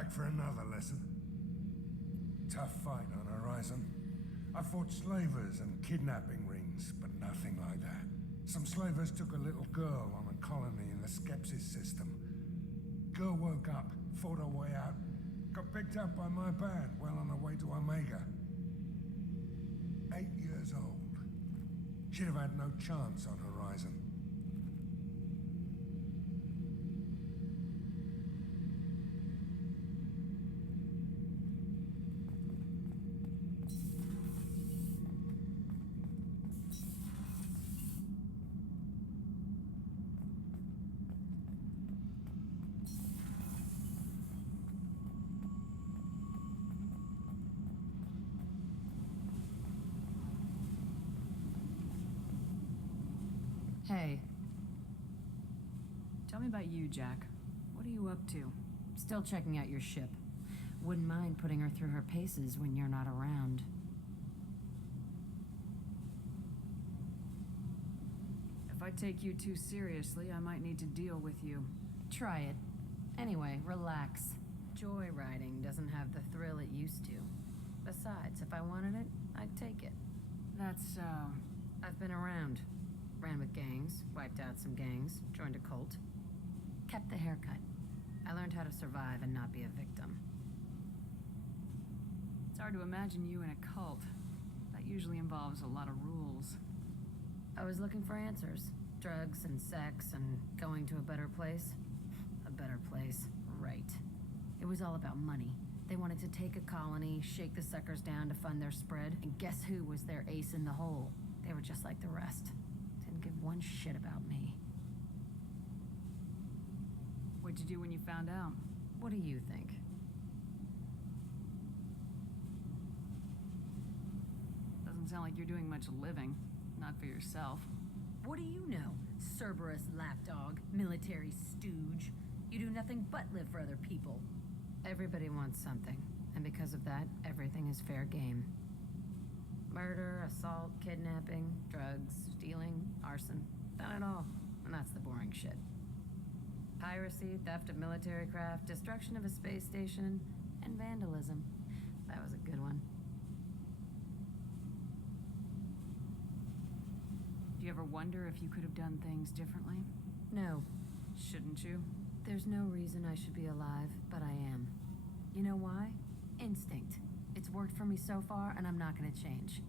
back for another lesson. Tough fight on Horizon. I fought slavers and kidnapping rings, but nothing like that. Some slavers took a little girl on a colony in the Skepsis system. Girl woke up, fought her way out, got picked up by my band well on her way to Omega. 8 years old. She'd have had no chance on Horizon. Hey. Tell me about you, Jack. What are you up to? Still checking out your ship. Wouldn't mind putting her through her paces when you're not around. If I take you too seriously, I might need to deal with you. Try it. Anyway, relax. Joyriding doesn't have the thrill it used to. Besides, if I wanted it, I'd take it. That's, I've been around. Ran with gangs, wiped out some gangs, joined a cult. Kept the haircut. I learned how to survive and not be a victim. It's hard to imagine you in a cult. That usually involves a lot of rules. I was looking for answers. Drugs and sex and going to a better place. A better place, right. It was all about money. They wanted to take a colony, shake the suckers down to fund their spread, and guess who was their ace in the hole? They were just like the rest. Didn't give one shit about me. What'd you do when you found out? What do you think? Doesn't sound like you're doing much living. Not for yourself. What do you know, Cerberus lapdog, military stooge? You do nothing but live for other people. Everybody wants something, and because of that, everything is fair game. Murder, assault, kidnapping, drugs, stealing, arson. Done it all. And that's the boring shit. Piracy, theft of military craft, destruction of a space station, and vandalism. That was a good one. Do you ever wonder if you could have done things differently? No. Shouldn't you? There's no reason I should be alive, but I am. You know why? Instinct. It's worked for me so far, and I'm not gonna change.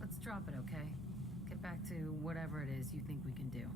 Let's drop it, okay? Get back to whatever it is you think we can do.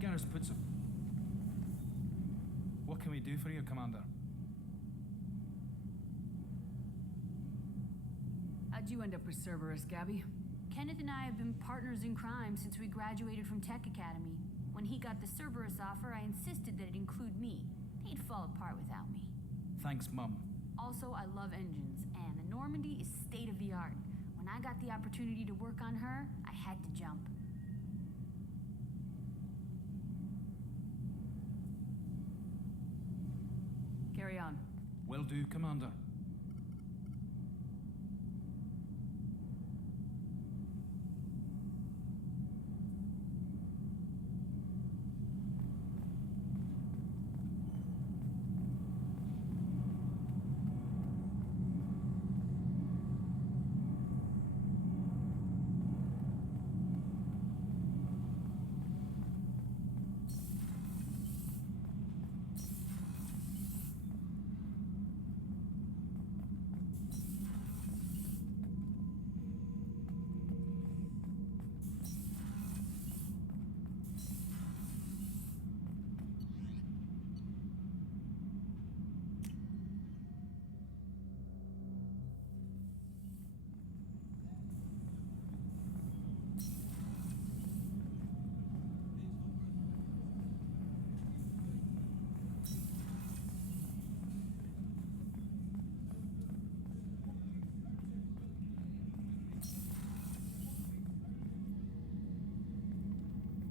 Garrus puts a... What can we do for you, Commander? How'd you end up with Cerberus, Gabby? Kenneth and I have been partners in crime since we graduated from Tech Academy. When he got the Cerberus offer, I insisted that it include me. He'd fall apart without me. Thanks, Mum. Also, I love engines, and the Normandy is state-of-the-art. When I got the opportunity to work on her, I had to jump. Carry on. Will do, Commander.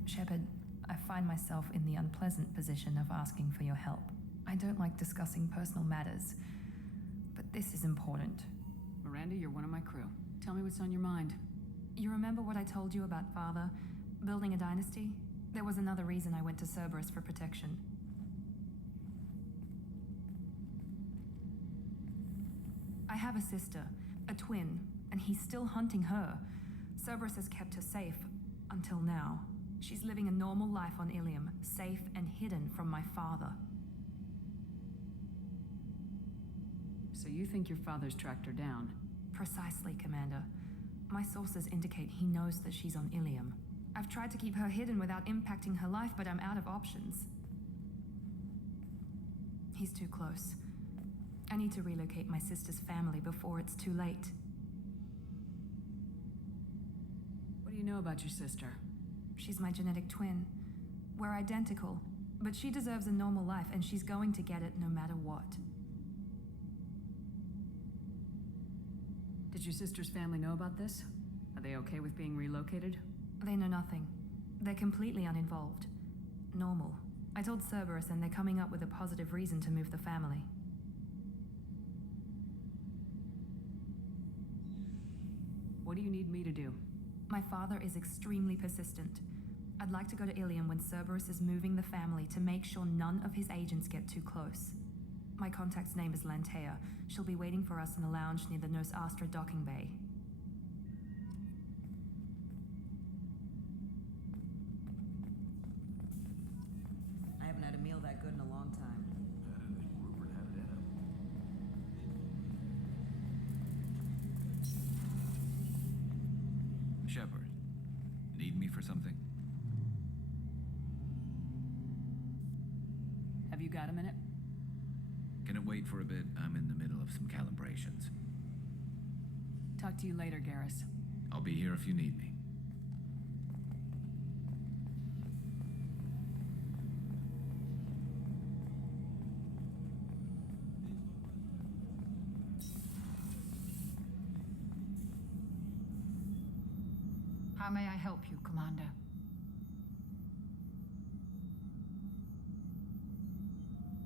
Shepard, I find myself in the unpleasant position of asking for your help. I don't like discussing personal matters, but this is important. Miranda, you're one of my crew. Tell me what's on your mind. You remember what I told you about Father? Building a dynasty? There was another reason I went to Cerberus for protection. I have a sister, a twin, and he's still hunting her. Cerberus has kept her safe, until now. She's living a normal life on Ilium, safe and hidden from my father. So you think your father's tracked her down? Precisely, Commander. My sources indicate he knows that she's on Ilium. I've tried to keep her hidden without impacting her life, but I'm out of options. He's too close. I need to relocate my sister's family before it's too late. What do you know about your sister? She's my genetic twin. We're identical, but she deserves a normal life, and she's going to get it no matter what. Did your sister's family know about this? Are they okay with being relocated? They know nothing. They're completely uninvolved. Normal. I told Cerberus, and they're coming up with a positive reason to move the family. What do you need me to do? My father is extremely persistent. I'd like to go to Ilium when Cerberus is moving the family to make sure none of his agents get too close. My contact's name is Lantea. She'll be waiting for us in a lounge near the Nos Astra docking bay. I haven't had a meal that good in a long time. I didn't think Rupert had it in him. Shepard, need me for something? Have you got a minute? Can it wait for a bit? I'm in the middle of some calibrations. Talk to you later, Garrus. I'll be here if you need me. How may I help you, Commander?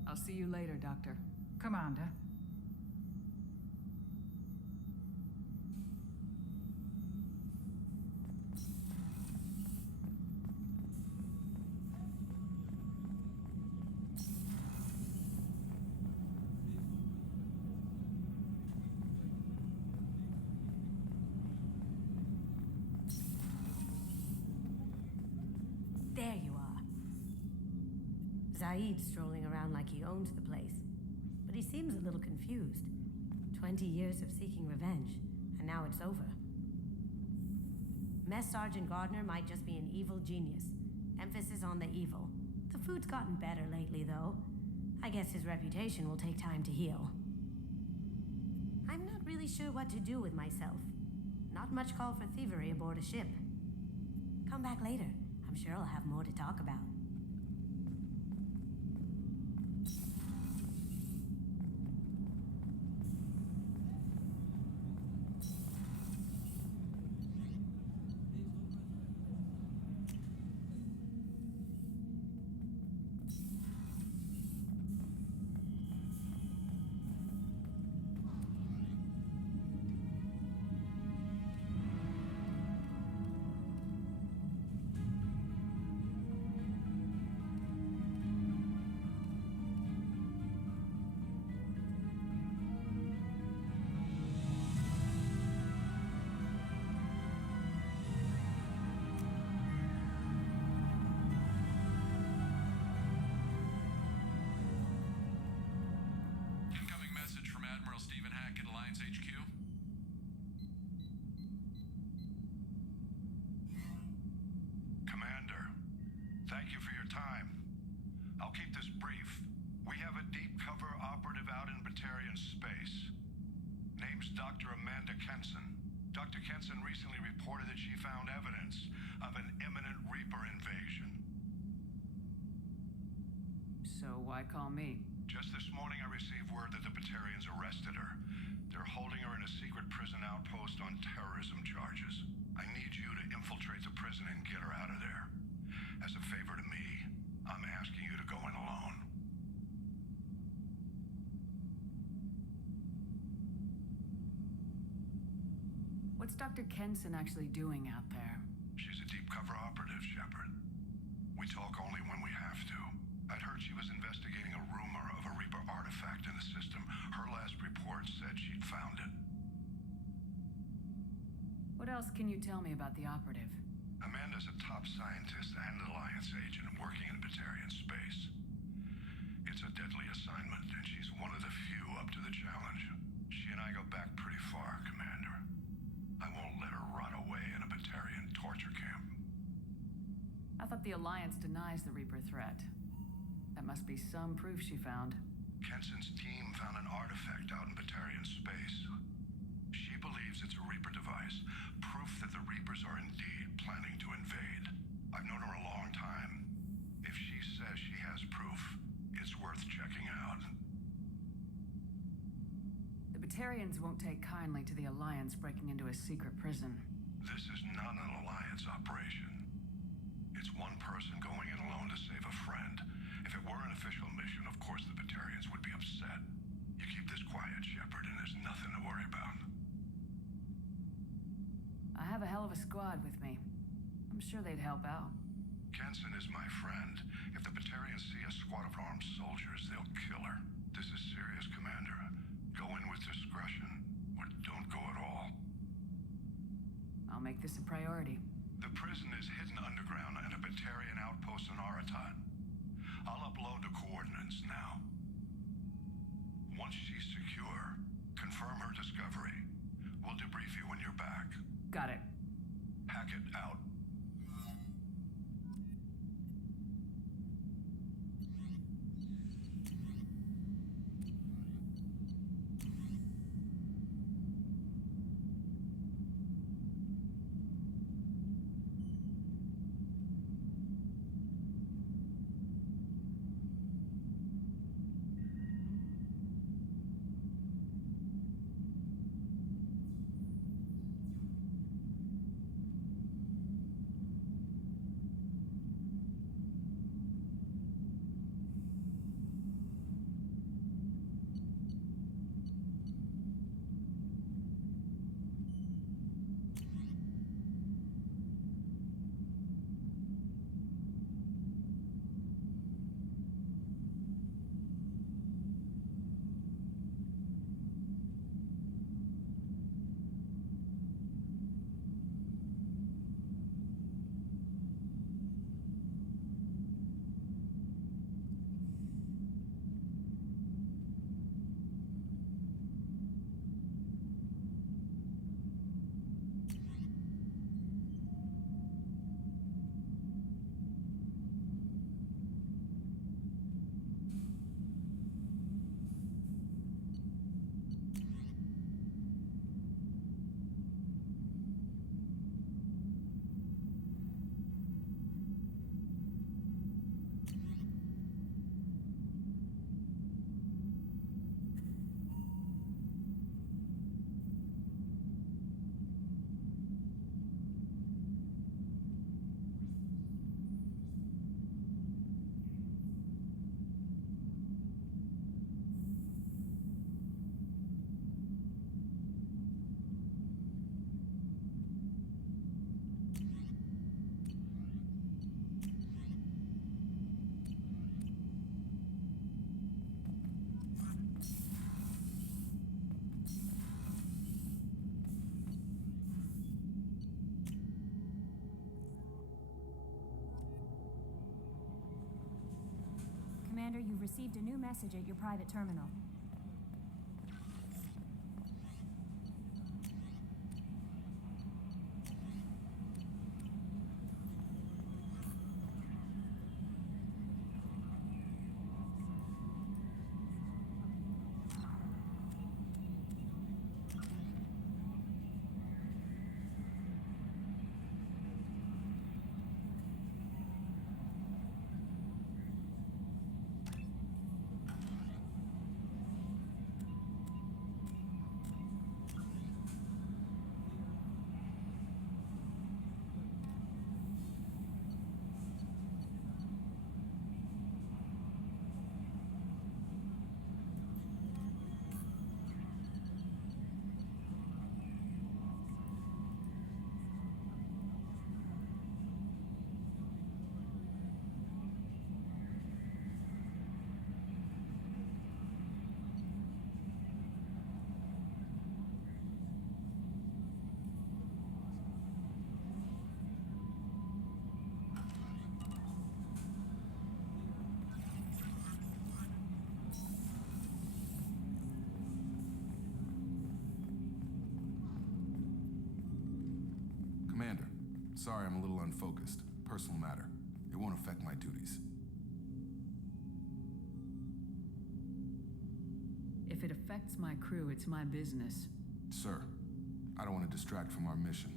I'll see you later, Doctor. Commander. There you are. Zaid's strolling around like he owns the place, but he seems a little confused. 20 years of seeking revenge, and now it's over. Mess Sergeant Gardner might just be an evil genius. Emphasis on the evil. The food's gotten better lately, though. I guess his reputation will take time to heal. I'm not really sure what to do with myself. Not much call for thievery aboard a ship. Come back later. I'm sure I'll have more to talk about. Thank you for your time. I'll keep this brief. We have a deep cover operative out in Batarian space. Name's Dr. Amanda Kenson. Dr. Kenson recently reported that she found evidence of an imminent Reaper invasion. So why call me? Just this morning I received word that the Batarians arrested her. They're holding her in a secret prison outpost on terrorism charges. I need you to infiltrate the prison and get her out of there. What's Dr. Kenson actually doing out there? She's a deep cover operative, Shepard. We talk only when we have to. I'd heard she was investigating a rumor of a Reaper artifact in the system. Her last report said she'd found it. What else can you tell me about the operative? Amanda's a top scientist and Alliance agent working in Batarian space. It's a deadly assignment, and she's one of the few up to the challenge. She and I go back pretty far, Commander. I won't let her rot away in a Batarian torture camp. I thought the Alliance denies the Reaper threat. That must be some proof she found. Kenson's team found an artifact out in Batarian space. She believes it's a Reaper device, proof that the Reapers are indeed planning to invade. I've known her a long time. If she says she has proof, it's worth checking out. The Batarians won't take kindly to the Alliance breaking into a secret prison. This is not an Alliance operation. It's one person going in alone to save a friend. If it were an official mission, of course the Batarians would be upset. You keep this quiet, Shepard, and there's nothing to worry about. I have a hell of a squad with me. I'm sure they'd help out. Kenson is my friend. If the Batarians see a squad of armed soldiers, they'll kill her. This is serious, Commander. Go in with discretion, or don't go at all. I'll make this a priority. The prison is hidden underground at a Batarian outpost in Aratat. I'll upload the coordinates now. Once she's secure, confirm her discovery. We'll debrief you when you're back. Got it. Hackett out. Commander, you've received a new message at your private terminal. Sorry, I'm a little unfocused. Personal matter. It won't affect my duties. If it affects my crew, it's my business. Sir, I don't want to distract from our mission,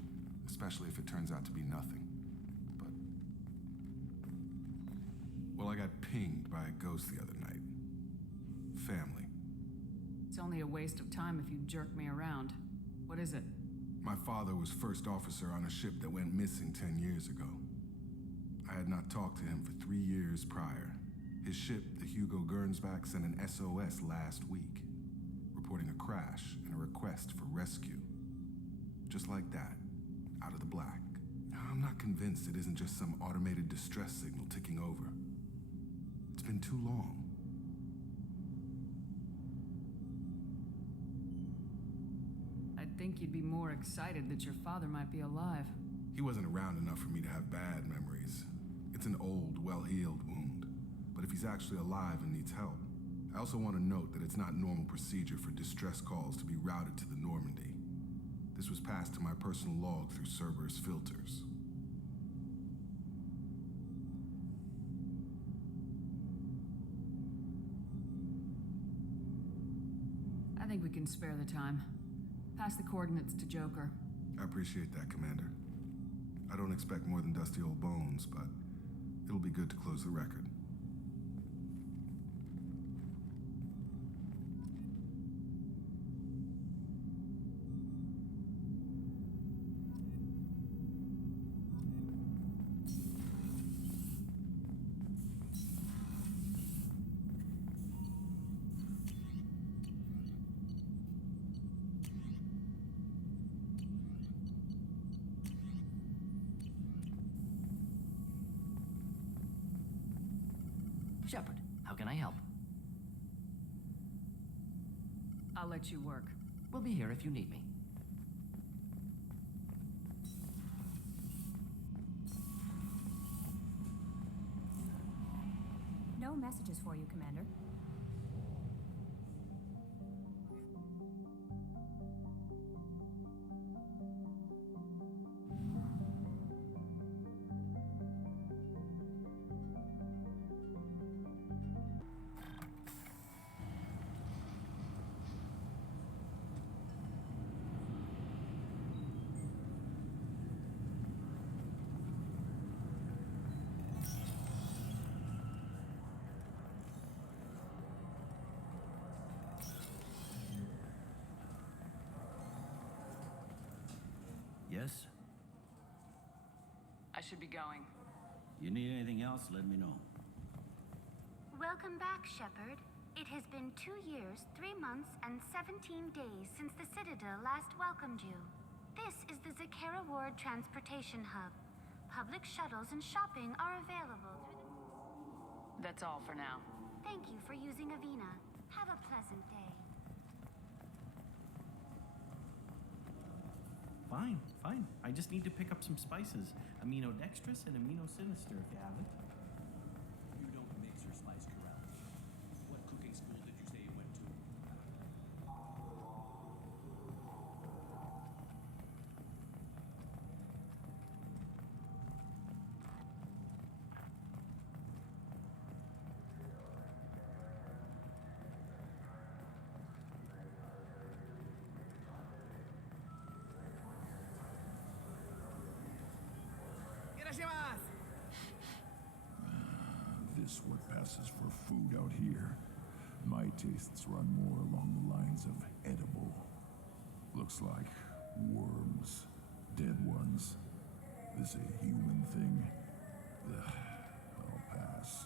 especially if it turns out to be nothing. But... well, I got pinged by a ghost the other night. Family. It's only a waste of time if you jerk me around. What is it? My father was first officer on a ship that went missing 10 years ago. I had not talked to him for 3 years prior. His ship, the Hugo Gernsback, sent an SOS last week, reporting a crash and a request for rescue. Just like that, out of the black. I'm not convinced it isn't just some automated distress signal ticking over. It's been too long. I'd think you'd be more excited that your father might be alive. He wasn't around enough for me to have bad memories. It's an old, well-healed wound. But if he's actually alive and needs help, I also want to note that it's not normal procedure for distress calls to be routed to the Normandy. This was passed to my personal log through Cerberus filters. I think we can spare the time. Pass the coordinates to Joker. I appreciate that, Commander. I don't expect more than dusty old bones, but it'll be good to close the record. Shepard, how can I help? I'll let you work. We'll be here if you need me. No messages for you, Commander. Yes? I should be going. You need anything else, let me know. Welcome back, Shepard. It has been 2 years, 3 months, and 17 days since the Citadel last welcomed you. This is the Zakera Ward Transportation Hub. Public shuttles and shopping are available through That's all for now. Thank you for using Avina. Have a pleasant day. Fine, fine. I just need to pick up some spices. Amino dextrous and amino sinister if you have it. You don't mix or slice corrals. What cooking school did you say you went to? This what passes for food out here. My tastes run more along the lines of edible. Looks like worms. Dead ones. This a human thing? Ugh, I'll pass.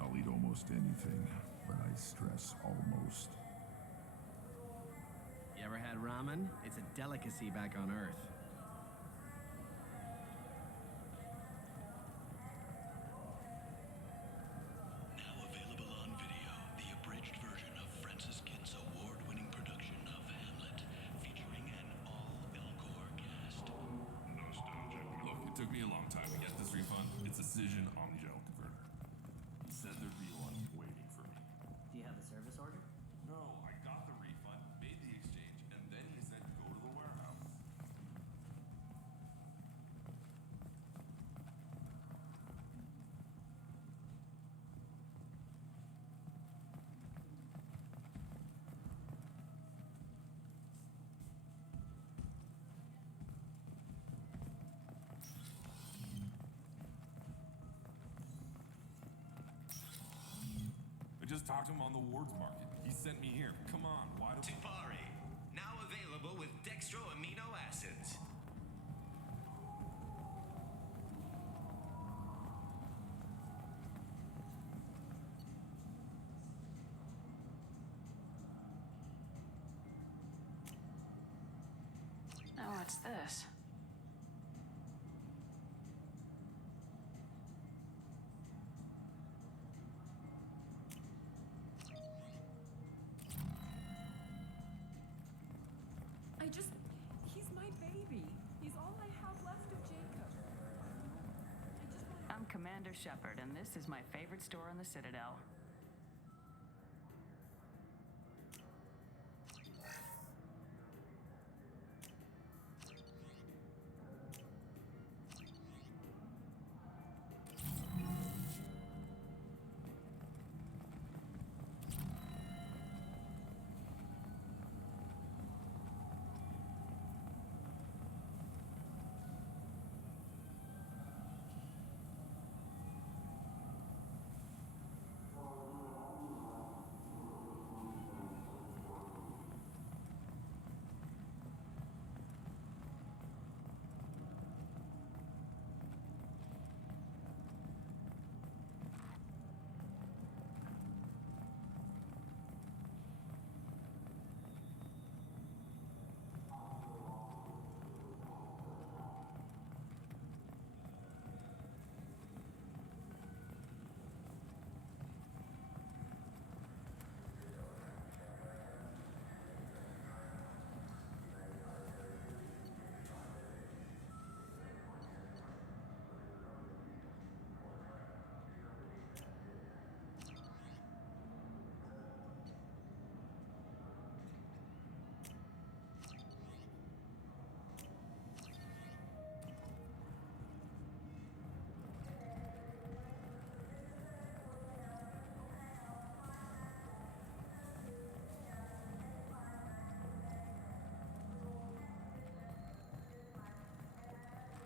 I'll eat almost anything, but I stress almost. You ever had ramen? It's a delicacy back on Earth. It took me a long time to get this refund. It's a Cision Omnigel converter. He said there'd be one waiting for me. Do you have the service order? No, I got the refund, made the exchange, and then he said go to the warehouse. Talked to him on the Wards Market. He sent me here. Come on, why don't Tipari, now available with dextro amino acids. Now what's this? He's my baby. He's all I have left of Jacob. I'm Commander Shepard, and this is my favorite store on the Citadel.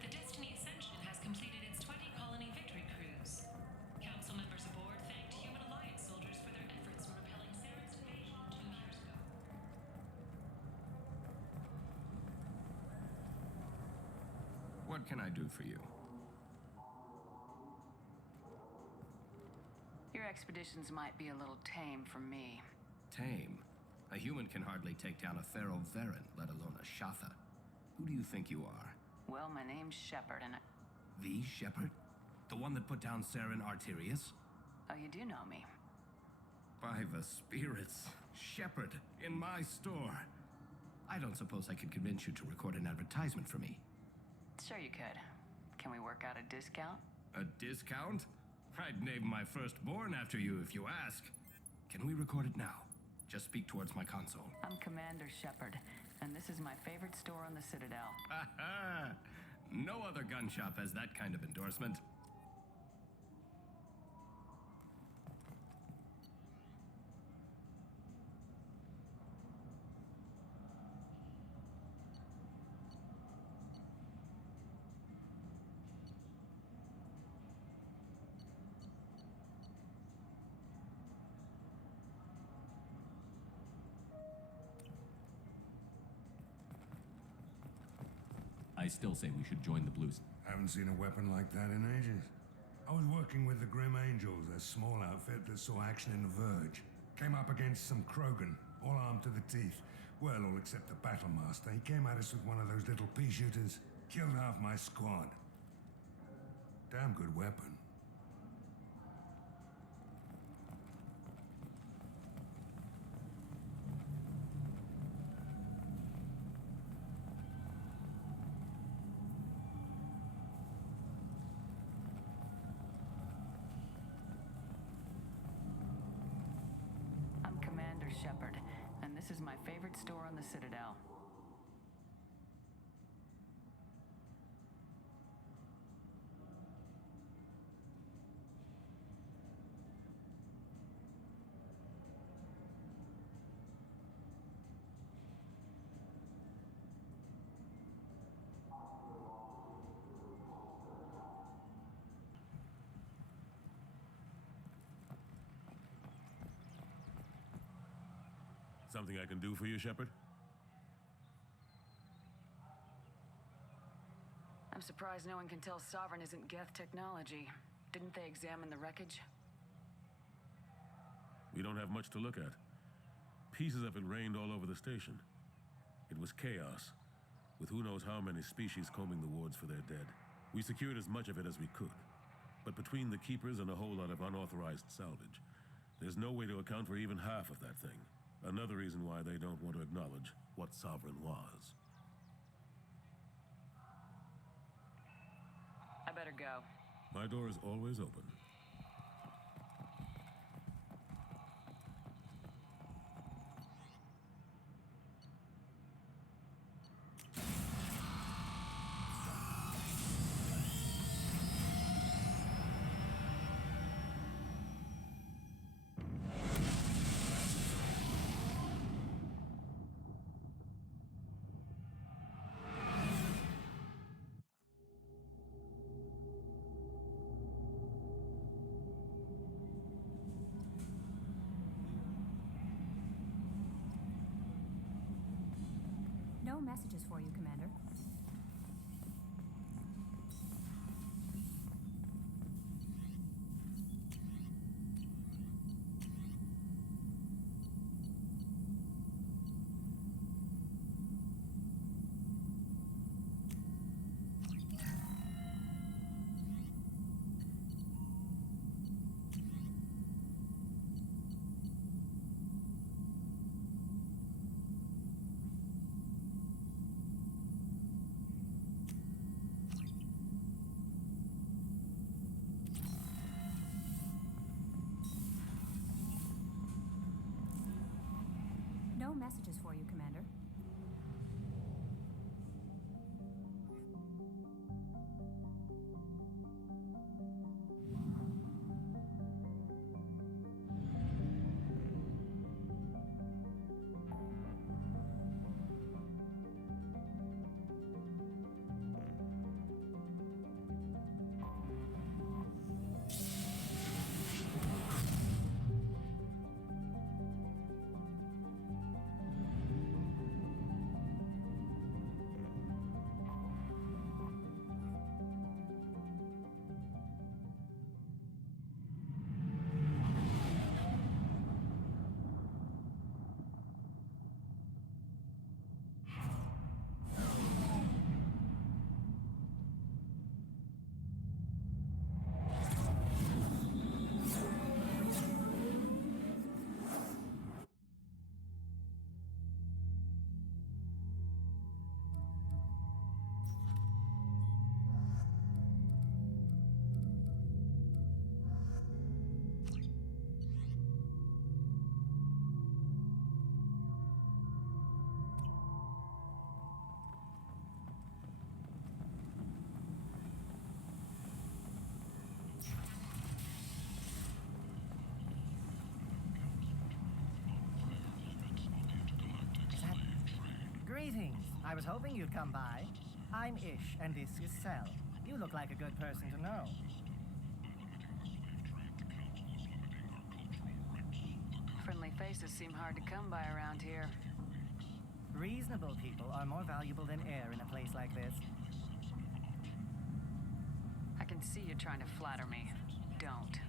The Destiny Ascension has completed its 20-colony victory cruise. Council members aboard thanked Human Alliance soldiers for their efforts in repelling Saren's invasion 2 years ago. What can I do for you? Your expeditions might be a little tame for me. Tame? A human can hardly take down a Pharaoh Varen, let alone a Shatha. Who do you think you are? Well, my name's Shepard, and The Shepard? The one that put down Saren Arterius? oh, you do know me. By the spirits, Shepard, in my store. I don't suppose I could convince you to record an advertisement for me. Sure you could. Can we work out a discount? A discount? I'd name my firstborn after you if you ask. Can we record it now? Just speak towards my console. I'm Commander Shepard, and this is my favorite store on the Citadel. Ha ha! No other gun shop has that kind of endorsement. I still say we should join the Blues. Haven't seen a weapon like that in ages. I was working with the Grim Angels, a small outfit that saw action in the Verge. Came up against some Krogan, all armed to the teeth. Well, all except the Battlemaster. He came at us with one of those little pea shooters. Killed half my squad. Damn good weapon. I'm Commander Shepard, and this is my favorite store on the Citadel. Something I can do for you, Shepard? I'm surprised no one can tell Sovereign isn't Geth technology. Didn't they examine the wreckage? We don't have much to look at. Pieces of it rained all over the station. It was chaos, with who knows how many species combing the wards for their dead. We secured as much of it as we could. But between the Keepers and a whole lot of unauthorized salvage, there's no way to account for even half of that thing. Another reason why they don't want to acknowledge what Sovereign was. I better go. My door is always open. No messages for you, Commander. No messages for you, Commander. Greetings. I was hoping you'd come by. I'm Ish, and this is Cell. You look like a good person to know. Friendly faces seem hard to come by around here. Reasonable people are more valuable than air in a place like this. I can see you trying to flatter me. Don't.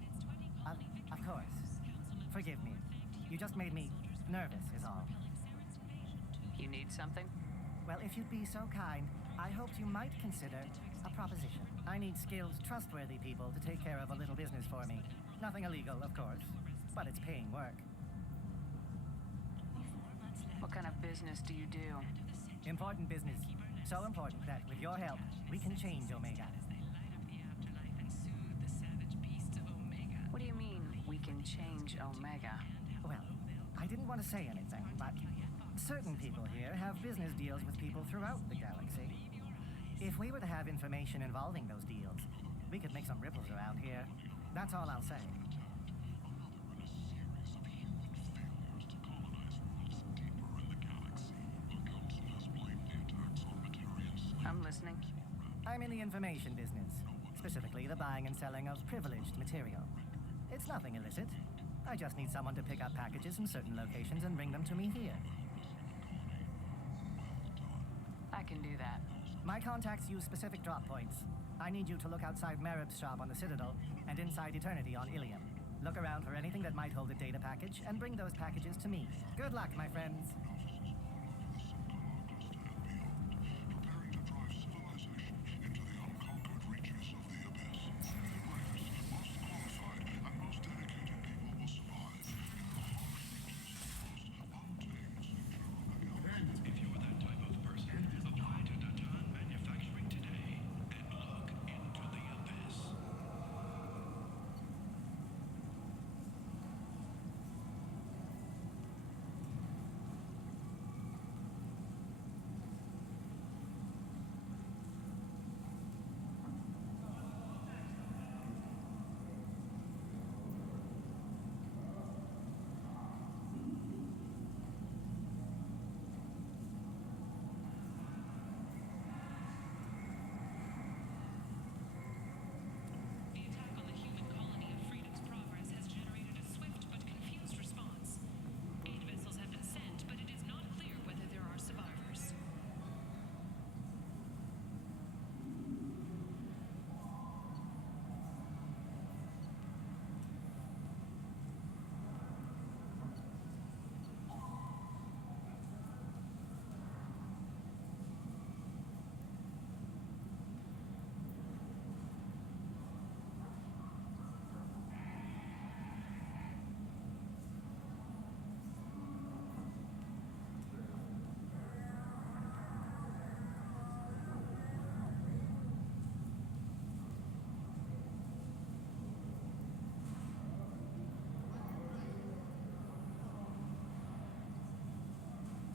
Of course. Forgive me. You just made me nervous, is all. You need something? Well, if you'd be so kind, I hoped you might consider a proposition. I need skilled, trustworthy people to take care of a little business for me. Nothing illegal, of course, but it's paying work. What kind of business do you do? Important business. So important that, with your help, we can change Omega. What do you mean, we can change Omega? Well, I didn't want to say anything, but certain people here have business deals with people throughout the galaxy. If we were to have information involving those deals, we could make some ripples around here. That's all I'll say. I'm listening. I'm in the information business, specifically the buying and selling of privileged material. It's nothing illicit. I just need someone to pick up packages in certain locations and bring them to me here. I can do that. My contacts use specific drop points. I need you to look outside Merib's shop on the Citadel and inside Eternity on Ilium. Look around for anything that might hold a data package and bring those packages to me. Good luck, my friends. If you're that type of person, apply to Datan Manufacturing today and look into the abyss. The attack on the human colony of Freedom's Progress has generated a swift but confused response. Aid vessels have been sent, but it is not clear whether there are survivors.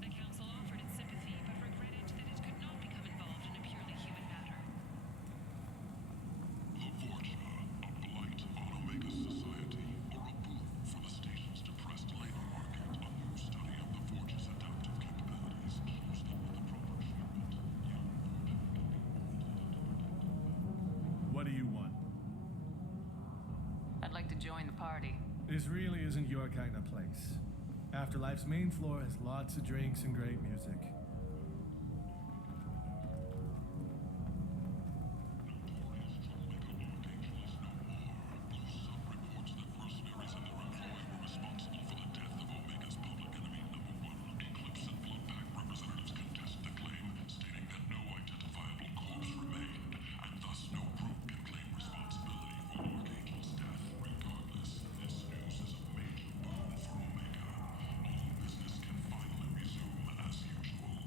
The Council offered its sympathy, but regretted that it could not become involved in a purely human matter. The Vorcha, a blight on Omega society, or a boon for the station's depressed labor market. A new study of the Vorcha's adaptive capabilities shows that with the proper treatment, What do you want? I'd like to join the party. This really isn't your kind of place. Afterlife's main floor has lots of drinks and great music. Business can finally resume as usual.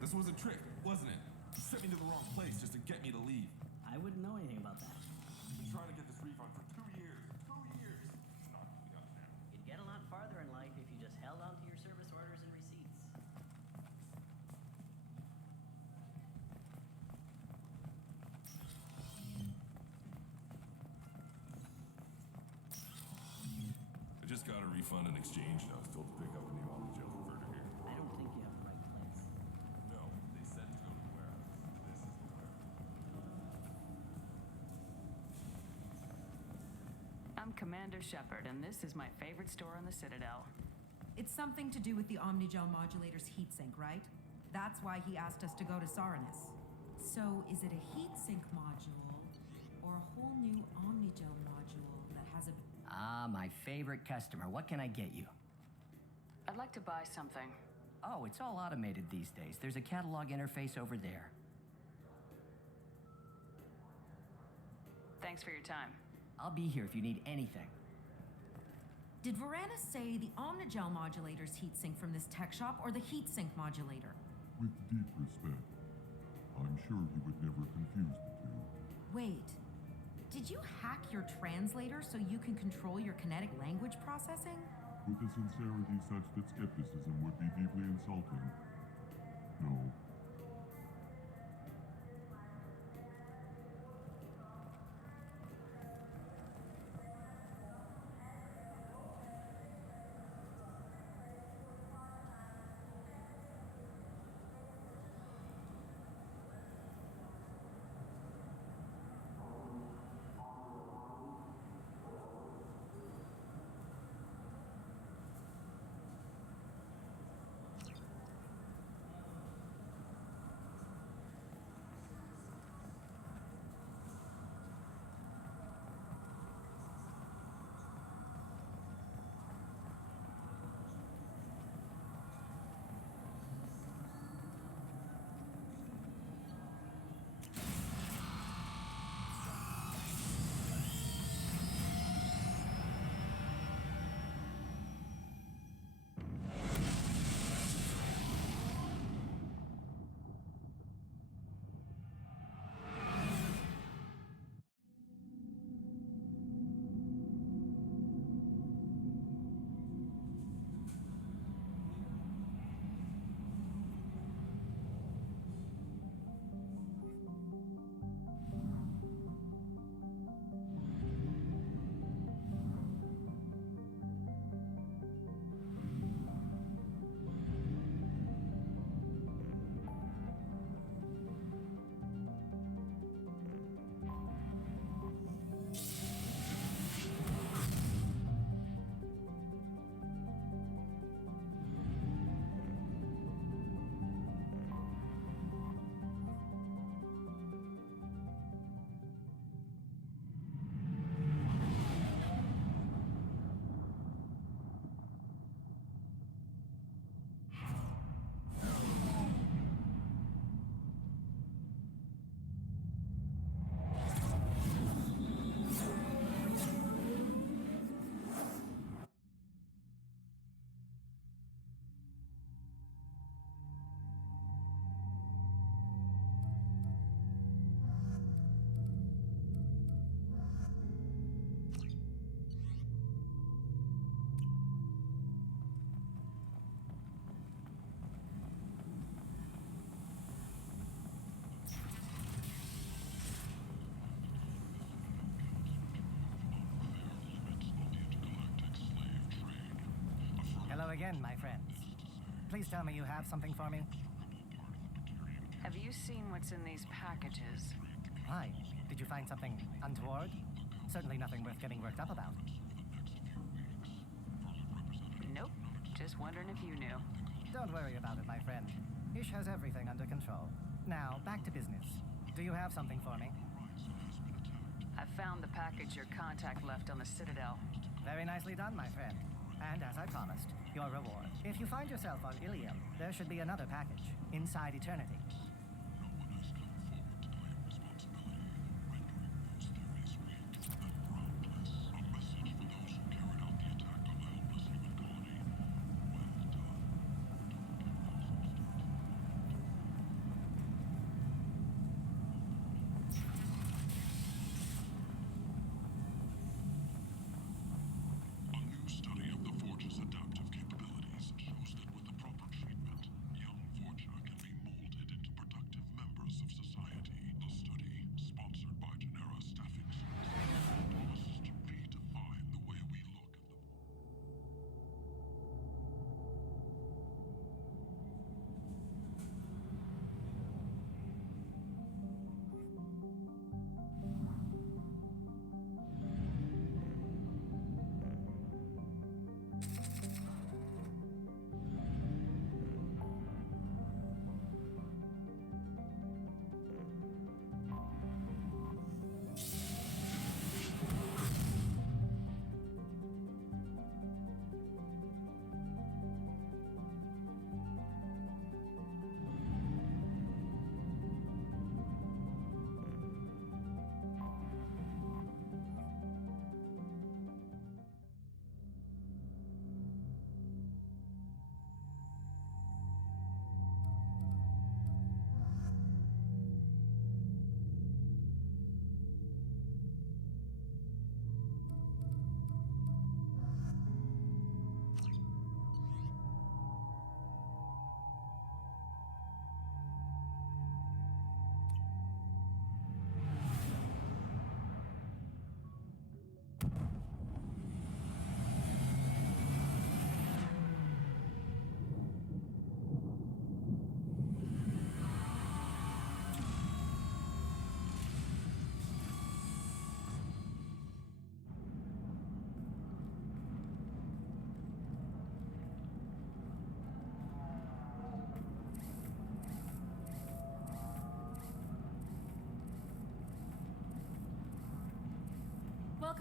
This was a trick, wasn't it? You sent me to the wrong place just to get me to leave. I wouldn't know anything about that. I've been trying to get this refund for 2 years. 2 years! It's not coming up now. You'd get a lot farther in life if you just held on to your service orders and receipts. I just got a refund in exchange, and I was told to pick up a new Omnigel converter here. I don't think you have the right place. No, they said to go to the warehouse. This is the warehouse. I'm Commander Shepard, and this is my favorite store on the Citadel. It's something to do with the Omnigel modulator's heatsink, right? That's why he asked us to go to Saranus. So, is it a heatsink module, or a whole new Omnigel module that has a... Ah, my favorite customer. What can I get you? I'd like to buy something. Oh, it's all automated these days. There's a catalog interface over there. Thanks for your time. I'll be here if you need anything. Did Varanus say the Omnigel modulator's heatsink from this tech shop, or the heatsink modulator? With deep respect, I'm sure he would never confuse the two. Wait. Did you hack your translator so you can control your kinetic language processing? With a sincerity such that skepticism would be deeply insulting. No. Again, my friends. Please tell me you have something for me. Have you seen what's in these packages? Why? Did you find something untoward? Certainly nothing worth getting worked up about. Nope. Just wondering if you knew. Don't worry about it, my friend. Ish has everything under control. Now, back to business. Do you have something for me? I found the package your contact left on the Citadel. Very nicely done, my friend. And as I promised, your reward. If you find yourself on Ilium, there should be another package, Inside Eternity.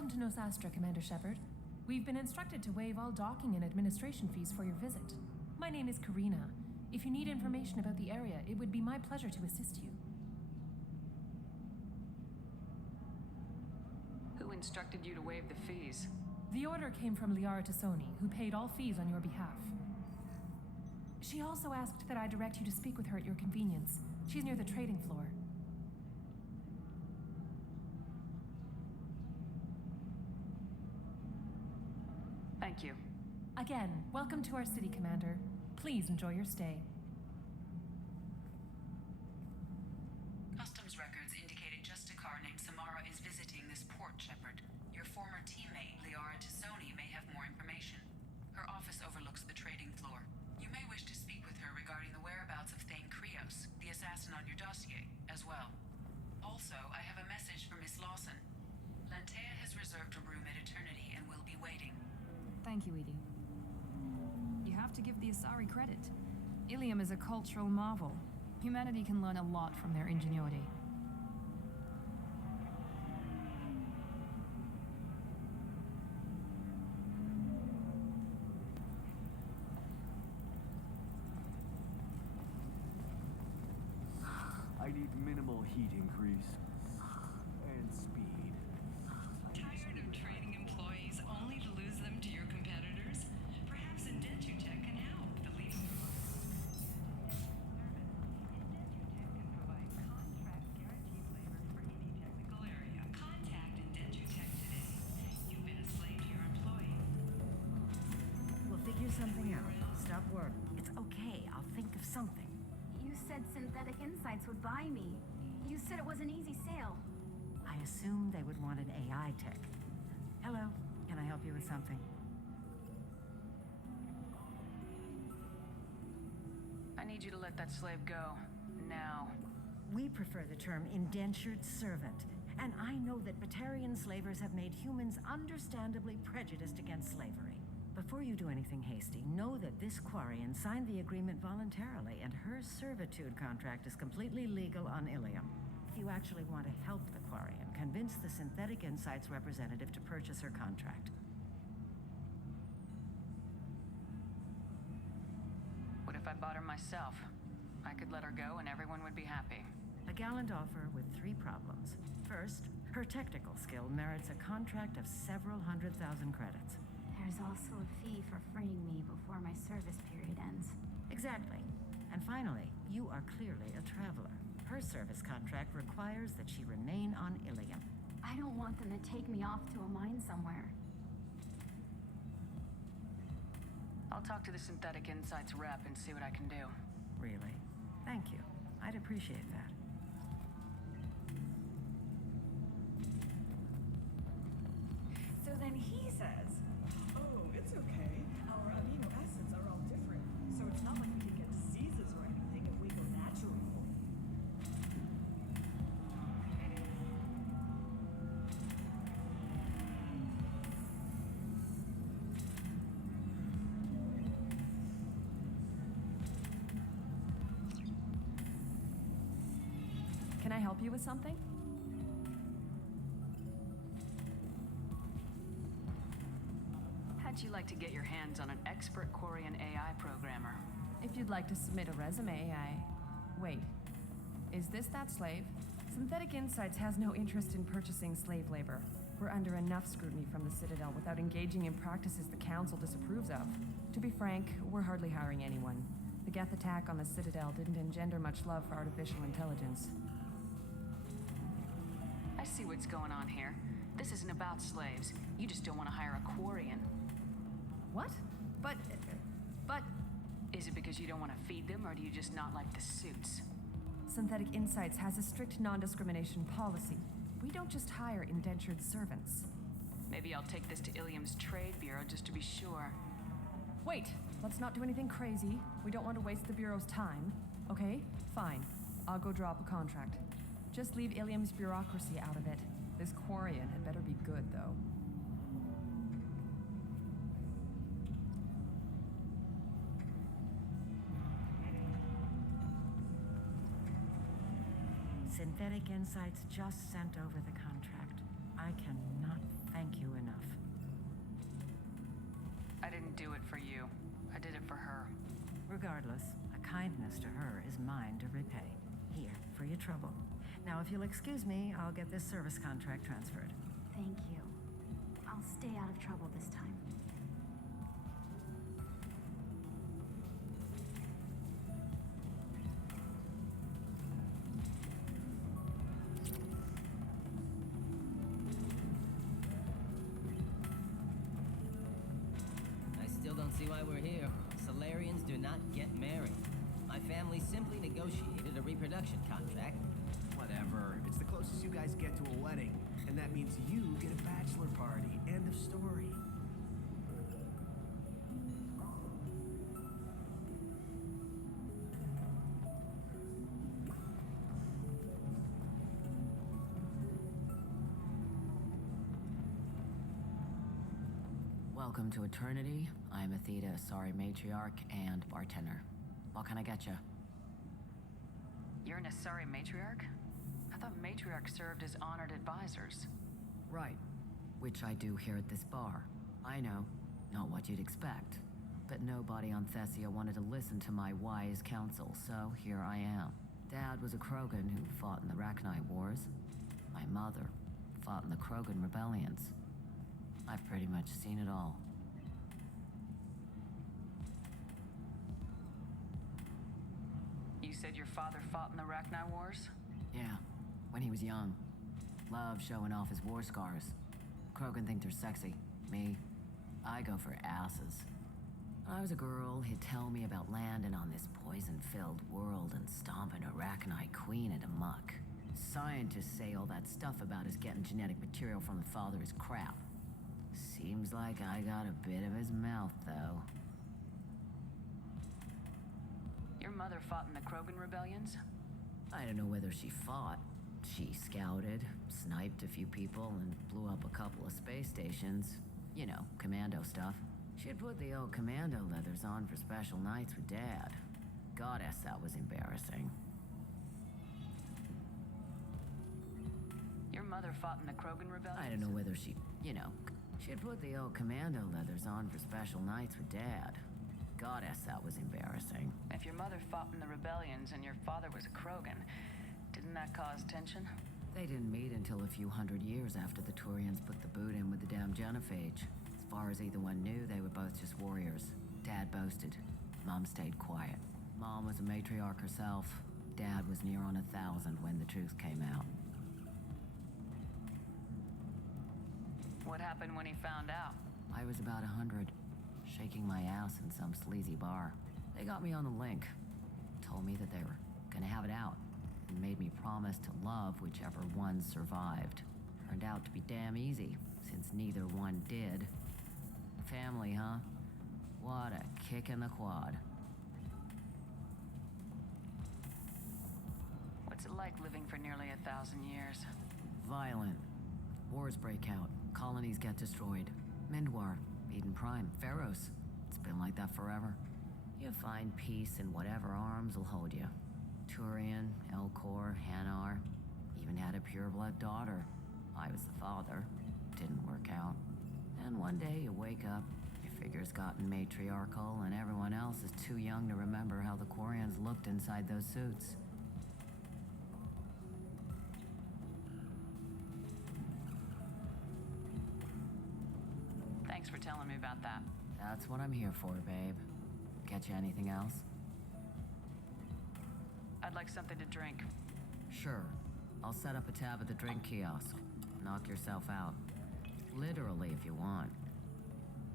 Welcome to Nosastra, Commander Shepard. We've been instructed to waive all docking and administration fees for your visit. My name is Karina. If you need information about the area, it would be my pleasure to assist you. Who instructed you to waive the fees? The order came from Liara Tassoni, who paid all fees on your behalf. She also asked that I direct you to speak with her at your convenience. She's near the trading floor. Thank you. Again, welcome to our city, Commander. Please enjoy your stay. Customs records indicated just a car named Samara is visiting this port, Shepard. Your former teammate, Liara Tassoni, may have more information. Her office overlooks the trading floor. You may wish to speak with her regarding the whereabouts of Thane Krios, the assassin on your dossier, as well. Also, I have a message for Miss Lawson. Lantea has reserved a room at Eternity and will be waiting. Thank you, Edie. You have to give the Asari credit. Ilium is a cultural marvel. Humanity can learn a lot from their ingenuity. I need minimal heat increase. And speed. Tired of training employees only to lose them to your competitors? Perhaps Indentutech can help. The leading Contact Indentutech today. You've been a slave to your employee. We'll figure something out. Stop work. It's okay. I'll think of something. You said Synthetic Insights would buy me. You said it was an easy sale. I assumed they would want an AI tech. Hello. Can I help you with something? I need you to let that slave go. Now. We prefer the term indentured servant. And I know that Batarian slavers have made humans understandably prejudiced against slavery. Before you do anything hasty, know that this Quarian signed the agreement voluntarily, and her servitude contract is completely legal on Ilium. If you actually want to help the Quarian, convince the Synthetic Insights representative to purchase her contract. What if I bought her myself? I could let her go and everyone would be happy. A gallant offer with 3 problems. First, her technical skill merits a contract of several 100,000 credits. There's also a fee for freeing me before my service period ends. Exactly. And finally, you are clearly a traveler. Her service contract requires that she remain on Ilium. I don't want them to take me off to a mine somewhere. I'll talk to the Synthetic Insights rep and see what I can do. Really? Thank you. I'd appreciate that. So then he says, oh, it's okay. Our amino acids are all different. So it's not like we can get diseases or anything if we go natural. Can I help you with something? How'd you like to get your hands on an expert Quarian AI programmer? If you'd like to submit a resume, Wait. Is this that slave? Synthetic Insights has no interest in purchasing slave labor. We're under enough scrutiny from the Citadel without engaging in practices the Council disapproves of. To be frank, we're hardly hiring anyone. The Geth attack on the Citadel didn't engender much love for artificial intelligence. I see what's going on here. This isn't about slaves. You just don't want to hire a Quarian. What? But... Is it because you don't want to feed them, or do you just not like the suits? Synthetic Insights has a strict non-discrimination policy. We don't just hire indentured servants. Maybe I'll take this to Ilium's Trade Bureau just to be sure. Wait, let's not do anything crazy. We don't want to waste the Bureau's time. Okay? Fine. I'll go drop a contract. Just leave Ilium's bureaucracy out of it. This Quarian had better be good, though. Synthetic Insights just sent over the contract. I cannot thank you enough. I didn't do it for you. I did it for her. Regardless, a kindness to her is mine to repay. Here, for your trouble. Now, if you'll excuse me, I'll get this service contract transferred. Thank you. I'll stay out of trouble this time. I still don't see why we're here. Solarians do not get married. My family simply negotiated a reproduction contract. Whatever. It's the closest you guys get to a wedding. And that means you get a bachelor party. End of story. Welcome to Eternity. I'm Athena, sorry matriarch and bartender. What can I get you? You're an Asari matriarch? I thought matriarchs served as honored advisors. Right. Which I do here at this bar. I know, not what you'd expect. But nobody on Thessia wanted to listen to my wise counsel, so here I am. Dad was a Krogan who fought in the Rachni Wars. My mother fought in the Krogan rebellions. I've pretty much seen it all. You said your father fought in the Rachni Wars? Yeah, when he was young. Loved showing off his war scars. Krogan think they're sexy. Me, I go for asses. When I was a girl, he'd tell me about landing on this poison-filled world and stomping a Rachni queen into muck. Scientists say all that stuff about us getting genetic material from the father is crap. Seems like I got a bit of his mouth, though. Your mother fought in the Krogan rebellions? I don't know whether she fought. She scouted, sniped a few people, and blew up a couple of space stations. You know, commando stuff. She'd put the old commando leathers on for special nights with Dad. Goddess, that was embarrassing. Your mother fought in the Krogan rebellions? I don't know whether she, you know, she'd put the old commando leathers on for special nights with Dad. Goddess, that was embarrassing. If your mother fought in the rebellions and your father was a Krogan, didn't that cause tension? They didn't meet until a few hundred years after the Turians put the boot in with the damn Genophage. As far as either one knew, they were both just warriors. Dad boasted. Mom stayed quiet. Mom was a matriarch herself. Dad was near on 1,000 when the truth came out. What happened when he found out? I was about 100, shaking my ass in some sleazy bar. They got me on the link. Told me that they were gonna have it out, and made me promise to love whichever one survived. Turned out to be damn easy, since neither one did. Family, huh? What a kick in the quad. What's it like living for nearly 1,000 years? Violent. Wars break out. Colonies get destroyed. Mindwar, Eden Prime, Pharaohs. It's been like that forever. You find peace in whatever arms will hold you. Turian, Elcor, Hanar. Even had a pureblood daughter. I was the father. Didn't work out. And one day you wake up, your figure's gotten matriarchal, and everyone else is too young to remember how the Quarians looked inside those suits. Thanks for telling me about that. That's what I'm here for, babe. Get you anything else? I'd like something to drink. Sure. I'll set up a tab at the drink kiosk. Knock yourself out. Literally, if you want.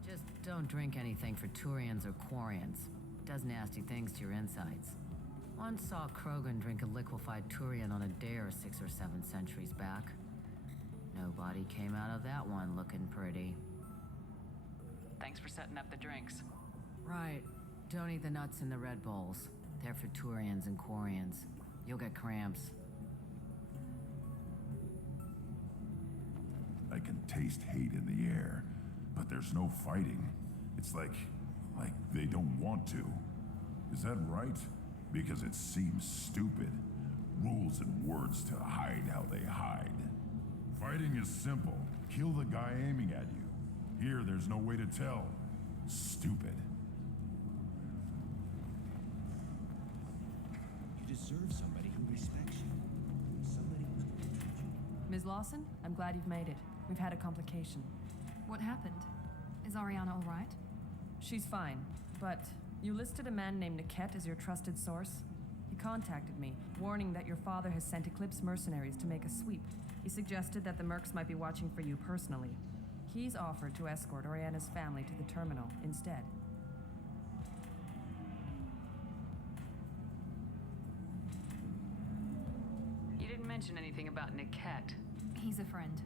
Just don't drink anything for Turians or Quarians. Does nasty things to your insides. Once saw Krogan drink a liquefied Turian on a dare 6 or 7 centuries back. Nobody came out of that one looking pretty. Thanks for setting up the drinks. Right. Don't eat the nuts in the Red Bowls. They're for Turians and Quarians. You'll get cramps. I can taste hate in the air, but there's no fighting. It's like they don't want to. Is that right? Because it seems stupid. Rules and words to hide how they hide. Fighting is simple. Kill the guy aiming at you. Here, there's no way to tell. Stupid. You deserve somebody who respects you. Somebody who's going to treat you. Ms. Lawson, I'm glad you've made it. We've had a complication. What happened? Is Ariana all right? She's fine, but you listed a man named Niket as your trusted source. He contacted me, warning that your father has sent Eclipse mercenaries to make a sweep. He suggested that the Mercs might be watching for you personally. He's offered to escort Oriana's family to the terminal instead. You didn't mention anything about Niket. He's a friend.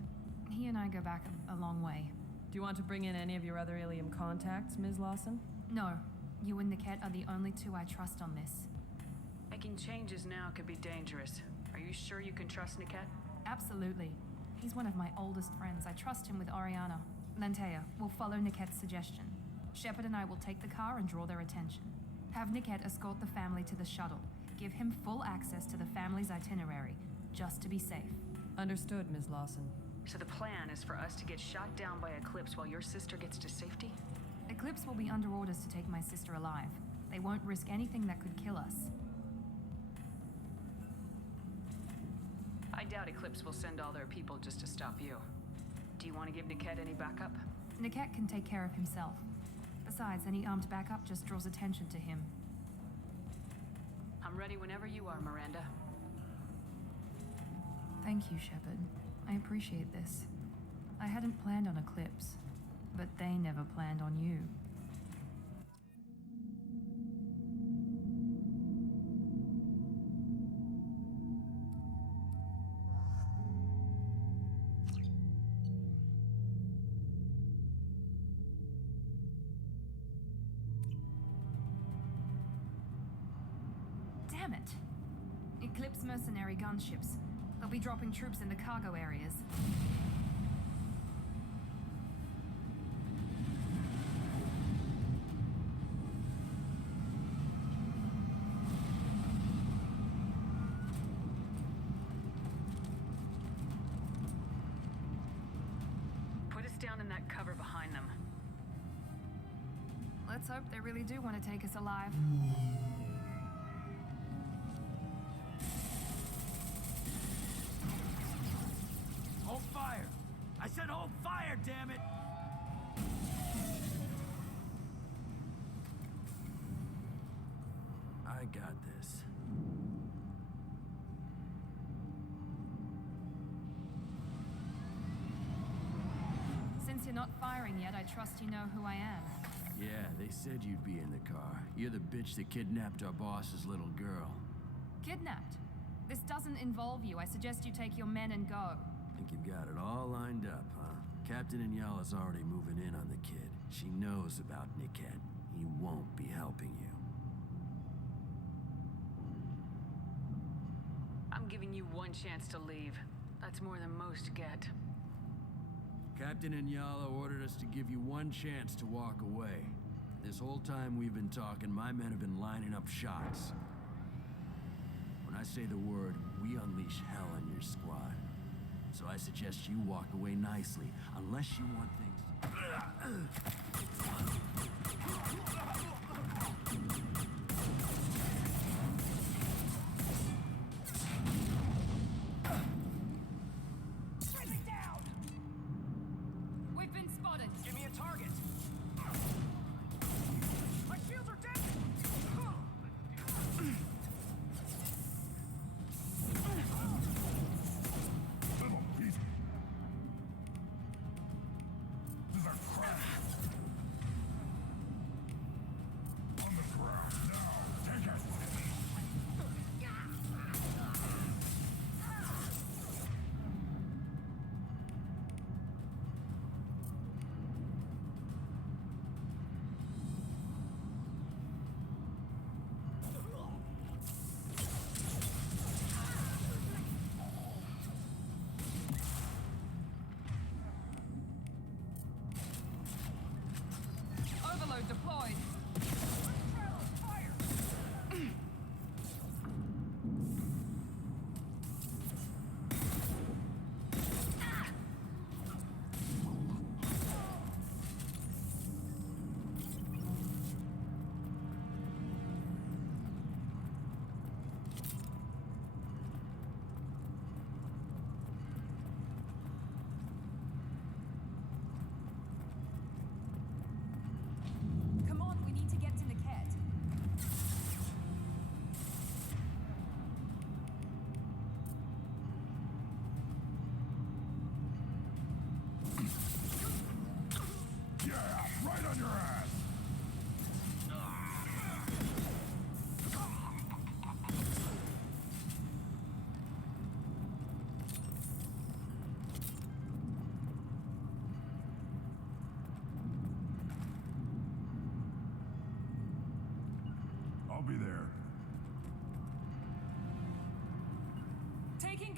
He and I go back a long way. Do you want to bring in any of your other Ilium contacts, Ms. Lawson? No. You and Niket are the only two I trust on this. Making changes now could be dangerous. Are you sure you can trust Niket? Absolutely. He's one of my oldest friends. I trust him with Ariana. Lantea, we'll follow Niket's suggestion. Shepard and I will take the car and draw their attention. Have Niket escort the family to the shuttle. Give him full access to the family's itinerary, just to be safe. Understood, Ms. Lawson. So the plan is for us to get shot down by Eclipse while your sister gets to safety? Eclipse will be under orders to take my sister alive. They won't risk anything that could kill us. I doubt Eclipse will send all their people just to stop you. Do you want to give Niket any backup? Niket can take care of himself. Besides, any armed backup just draws attention to him. I'm ready whenever you are, Miranda. Thank you, Shepard. I appreciate this. I hadn't planned on Eclipse, but they never planned on you. Damn it! Eclipse mercenary gunships. They'll be dropping troops in the cargo areas. Put us down in that cover behind them. Let's hope they really do want to take us alive. Hold fire! I said hold fire, damn it! I got this. Since you're not firing yet, I trust you know who I am. Yeah, they said you'd be in the car. You're the bitch that kidnapped our boss's little girl. Kidnapped? This doesn't involve you. I suggest you take your men and go. Think you've got it all lined up, huh? Captain Inyala's already moving in on the kid. She knows about Niket. He won't be helping you. I'm giving you one chance to leave. That's more than most get. Captain Inyala ordered us to give you one chance to walk away. This whole time we've been talking, my men have been lining up shots. When I say the word, we unleash hell on your squad. So I suggest you walk away nicely, unless you want things We've been spotted. Give me a target! My shields are dead! Little piece. This is a crap.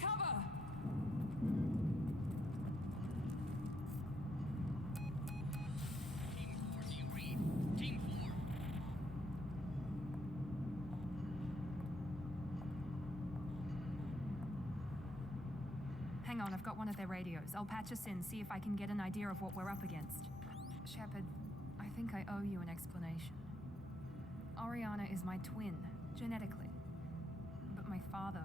Cover! Team 4. Hang on, I've got one of their radios. I'll patch us in, see if I can get an idea of what we're up against. Shepard, I think I owe you an explanation. Oriana is my twin, genetically. But my father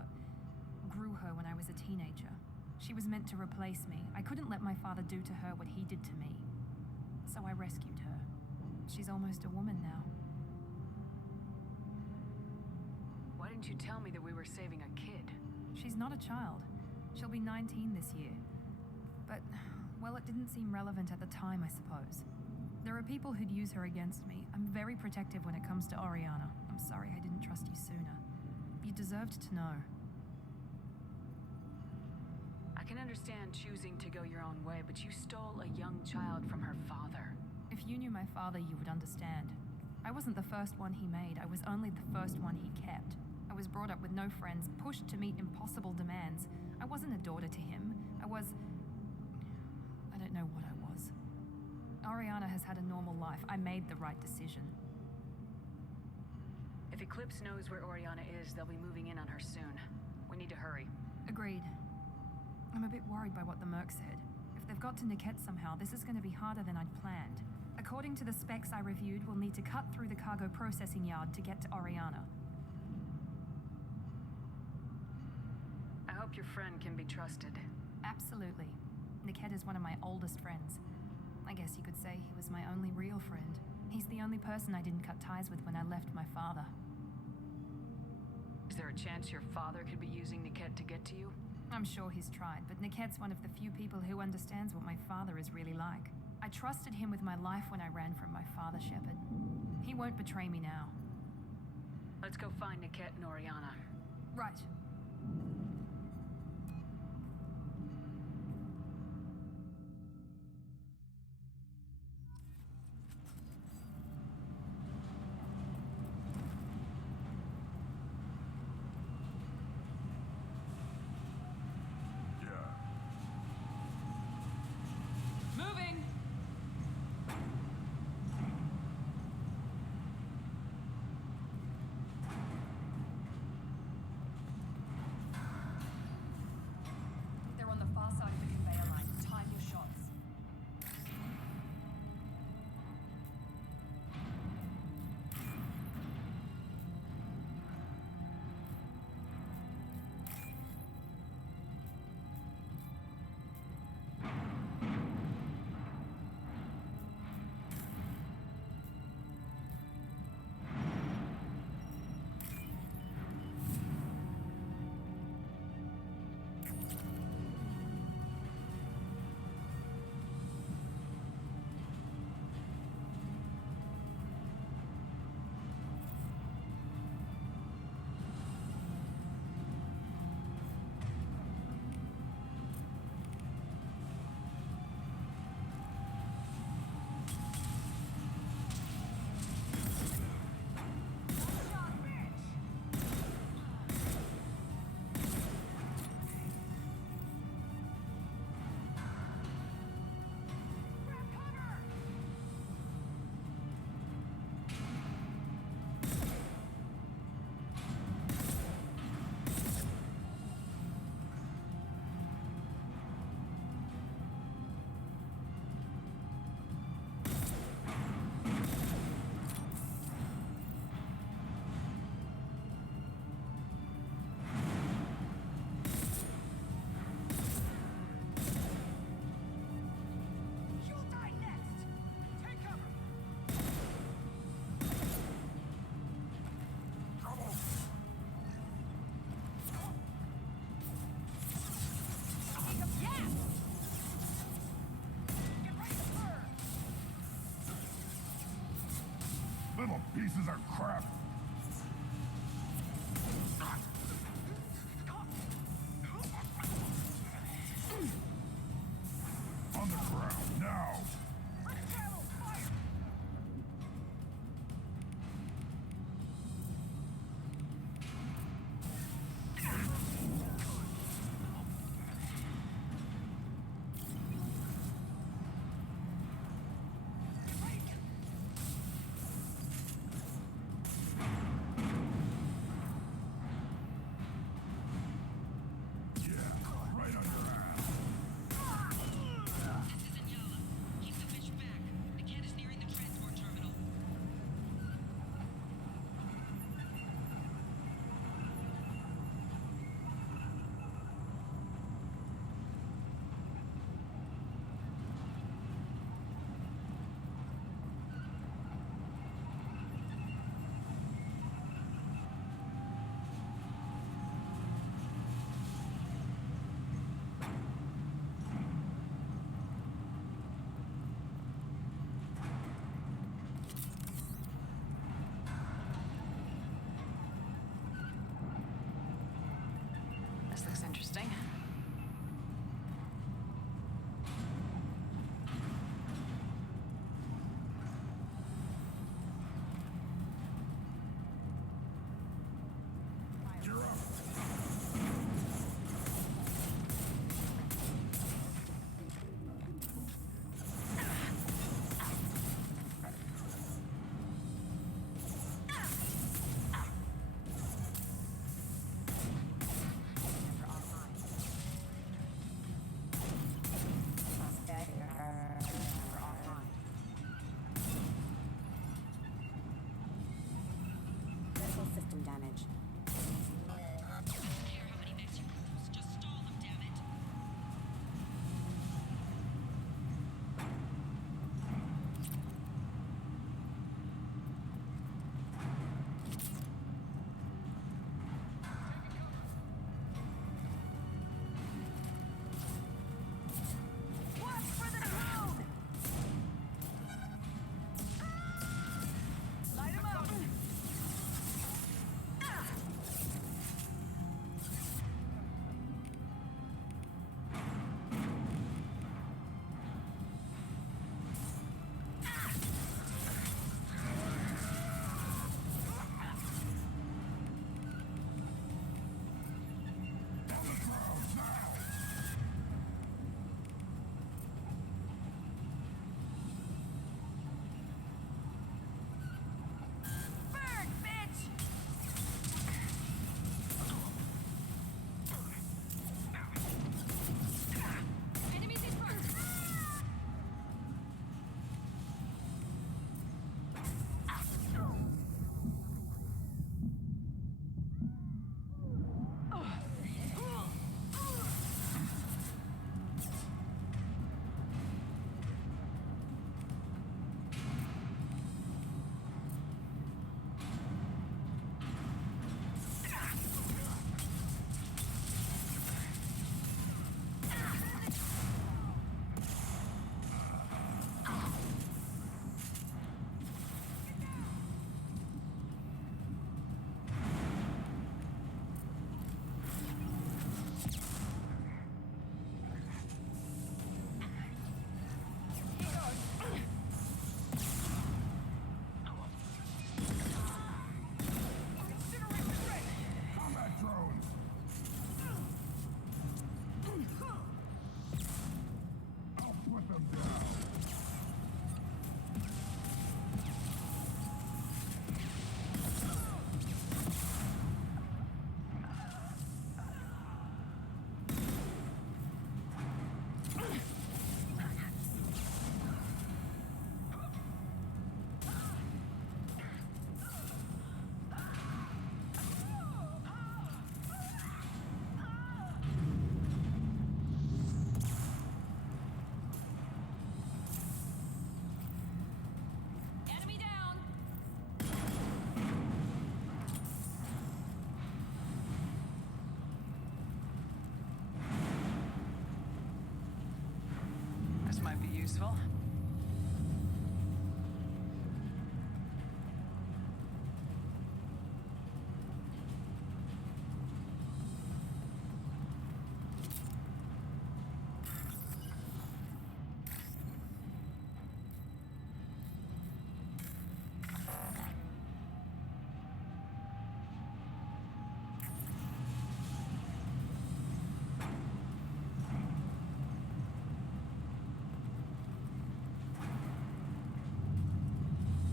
grew her when I was a teenager. She was meant to replace me. I couldn't let my father do to her what he did to me. So I rescued her. She's almost a woman now. Why didn't you tell me that we were saving a kid? She's not a child. She'll be 19 this year. But, well, it didn't seem relevant at the time, I suppose. There are people who'd use her against me. I'm very protective when it comes to Oriana. I'm sorry I didn't trust you sooner. You deserved to know. I can understand choosing to go your own way, but you stole a young child from her father. If you knew my father, you would understand. I wasn't the first one he made. I was only the first one he kept. I was brought up with no friends, pushed to meet impossible demands. I wasn't a daughter to him. I don't know what I was. Oriana has had a normal life. I made the right decision. If Eclipse knows where Oriana is, they'll be moving in on her soon. We need to hurry. Agreed. I'm a bit worried by what the Merc said. If they've got to Niket somehow, this is going to be harder than I'd planned. According to the specs I reviewed, we'll need to cut through the cargo processing yard to get to Oriana. I hope your friend can be trusted. Absolutely. Niket is one of my oldest friends. I guess you could say he was my only real friend. He's the only person I didn't cut ties with when I left my father. Is there a chance your father could be using Niket to get to you? I'm sure he's tried, but Niket's one of the few people who understands what my father is really like. I trusted him with my life when I ran from my father, Shepard. He won't betray me now. Let's go find Niket and Oriana. Right. Moving! They're on the far side of the conveyor line. Time your shots. Little pieces of crap. On the ground, now! useful.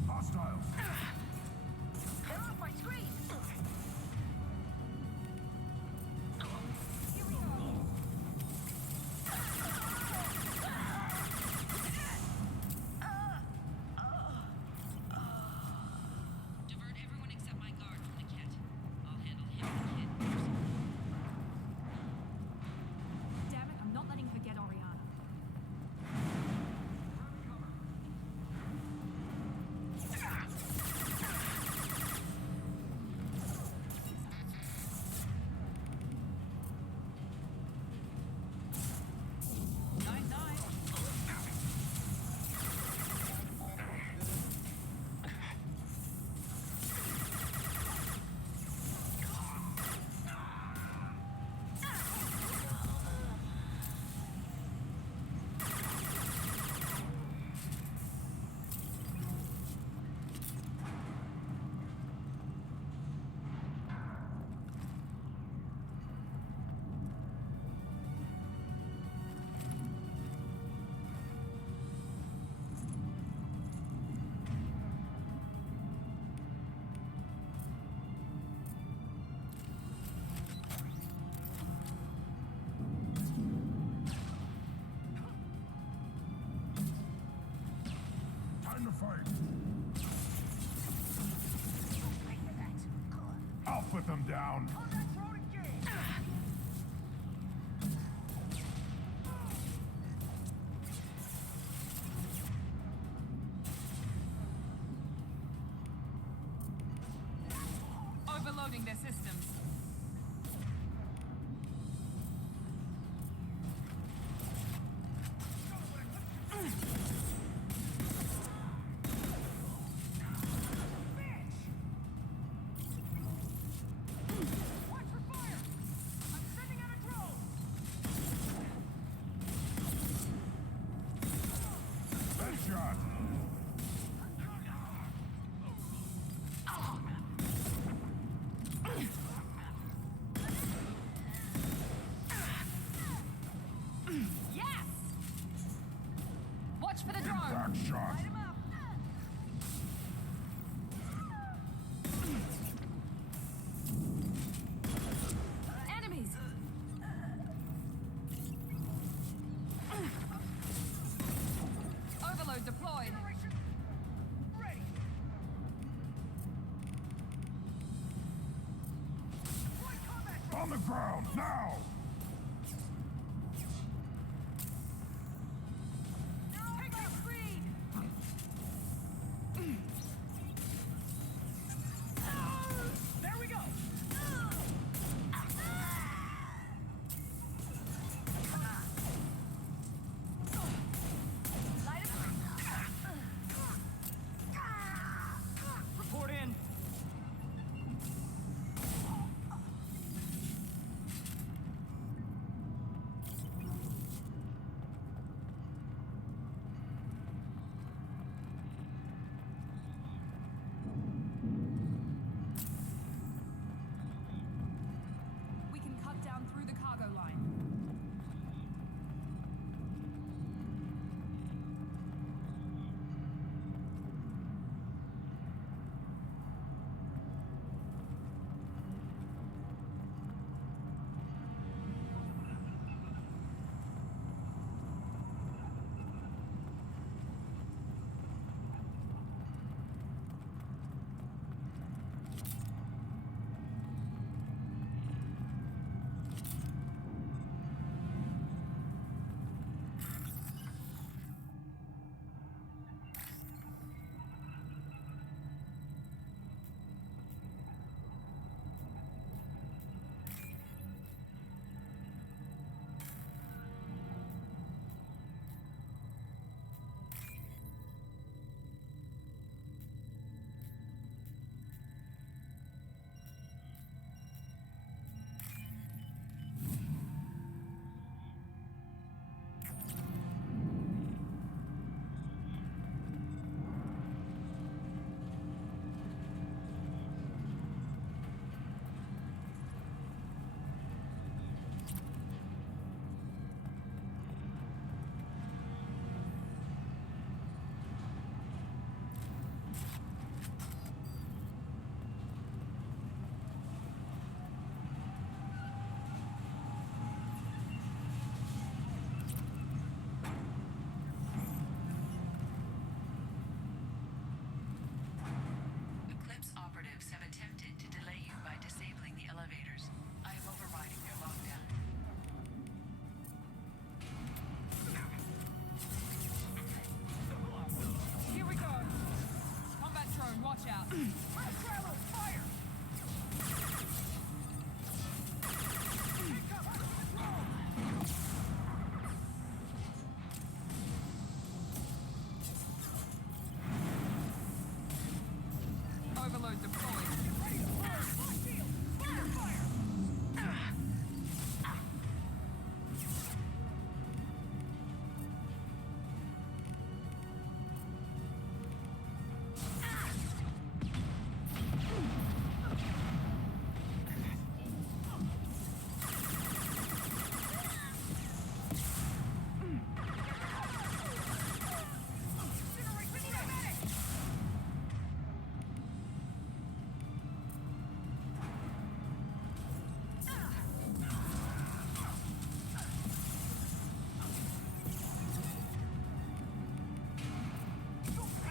Hostiles! They're off my screen! Divert everyone except my guard from the kit. I'll handle him and the kid first. Damn it, I'm not letting her get Oriana. Time to fight! I'll put them down! Overloading their systems. Headshot! Yes! Watch for the drone. Back shot! Light 'em up. Enemies! Overload deployed. On the ground, now! There we go! Report in. Overload deployed.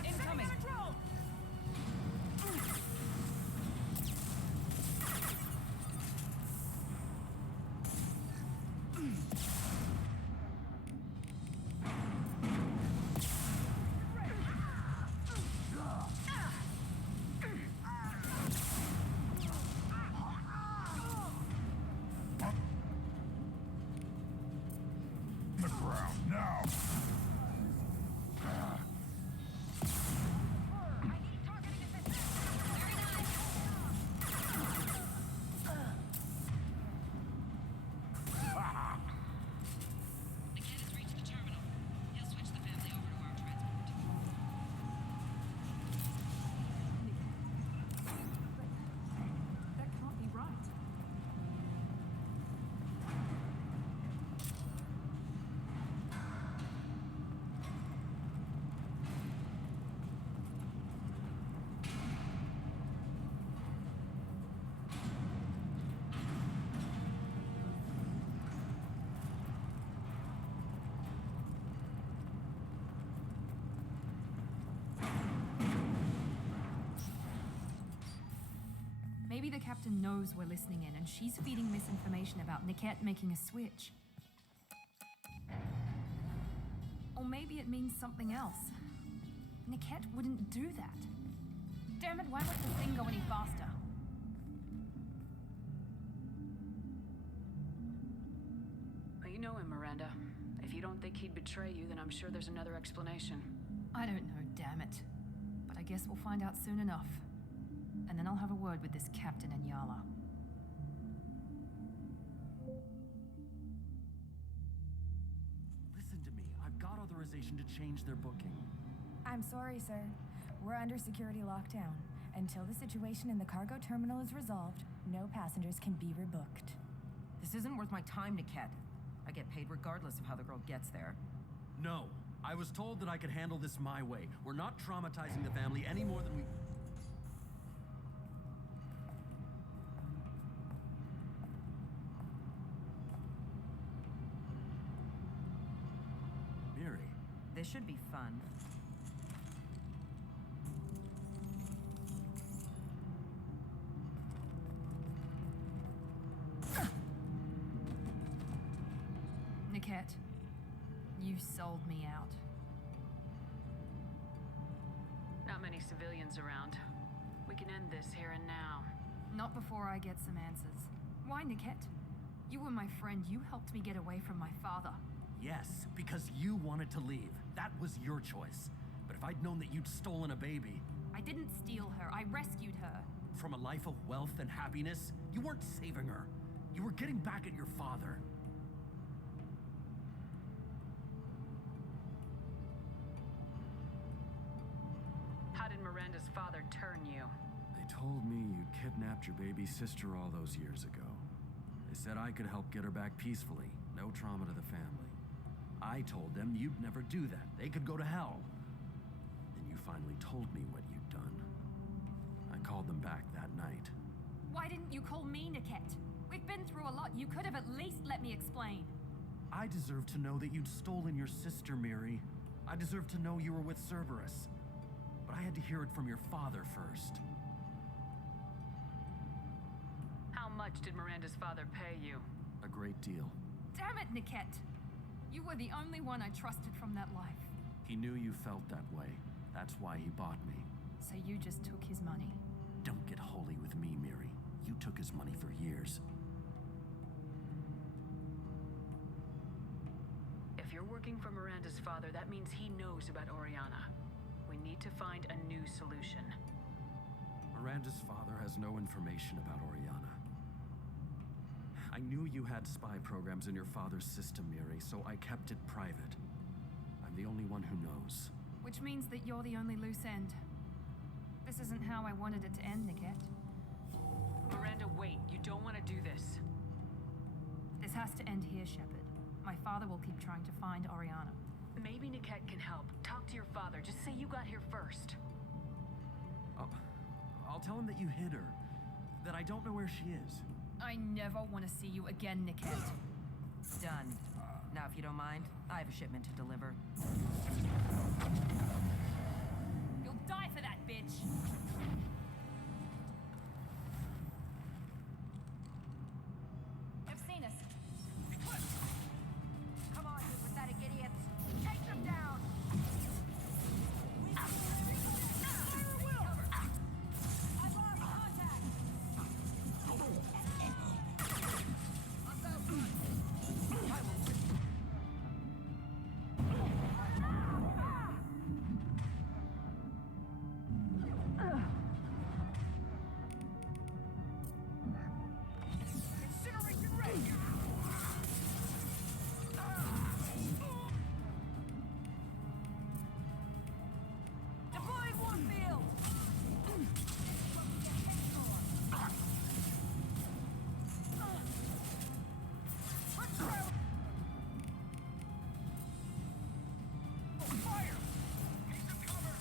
Incoming. The ground now! The kid has reached the terminal. He'll switch the family over to our transport. That can't be right. Maybe the captain knows we're listening in and she's feeding misinformation about Niket making a switch. Or maybe it means something else. Niket wouldn't do that. Damn it, why won't the thing go any faster? Well, you know him, Miranda. If you don't think he'd betray you, then I'm sure there's another explanation. I don't know, damn it. But I guess we'll find out soon enough. And then I'll have a word with this captain and Yala. Listen to me. I've got authorization to change their booking. I'm sorry, sir. We're under security lockdown. Until the situation in the cargo terminal is resolved, no passengers can be rebooked. This isn't worth my time, Niket. I get paid regardless of how the girl gets there. No. I was told that I could handle this my way. We're not traumatizing the family any more than we... Miri. This should be fun. Niket, you sold me out. Not many civilians around. We can end this here and now. Not before I get some answers. Why, Niket? You were my friend. You helped me get away from my father. Yes, because you wanted to leave. That was your choice. But if I'd known that you'd stolen a baby... I didn't steal her. I rescued her. From a life of wealth and happiness, you weren't saving her. You were getting back at your father. How did Miranda's father turn you? They told me you'd kidnapped your baby sister all those years ago. They said I could help get her back peacefully. No trauma to the family. I told them you'd never do that. They could go to hell. Then you finally told me what you'd done. I called them back that night. Why didn't you call me, Niket? We've been through a lot. You could have at least let me explain. I deserve to know that you'd stolen your sister, Miri. I deserve to know you were with Cerberus. But I had to hear it from your father first. How much did Miranda's father pay you? A great deal. Damn it, Niket! You were the only one I trusted from that life. He knew you felt that way. That's why he bought me. So you just took his money? Don't get holy with me, Miri. You took his money for years. If you're working for Miranda's father, that means he knows about Oriana. We need to find a new solution. Miranda's father has no information about Oriana. I knew you had spy programs in your father's system, Miri, so I kept it private. I'm the only one who knows. Which means that you're the only loose end. This isn't how I wanted it to end, Niket. Miranda, wait. You don't want to do this. This has to end here, Shepard. My father will keep trying to find Oriana. Maybe Niket can help. Talk to your father. Just say you got here first. I'll tell him that you hid her. That I don't know where she is. I never want to see you again, Niket. Done. Now, if you don't mind, I have a shipment to deliver. You'll die for that, bitch! I've seen us. Come on, you pathetic idiots. Take them down! I've lost contact! Deploying Warfield! Fire! Need some cover!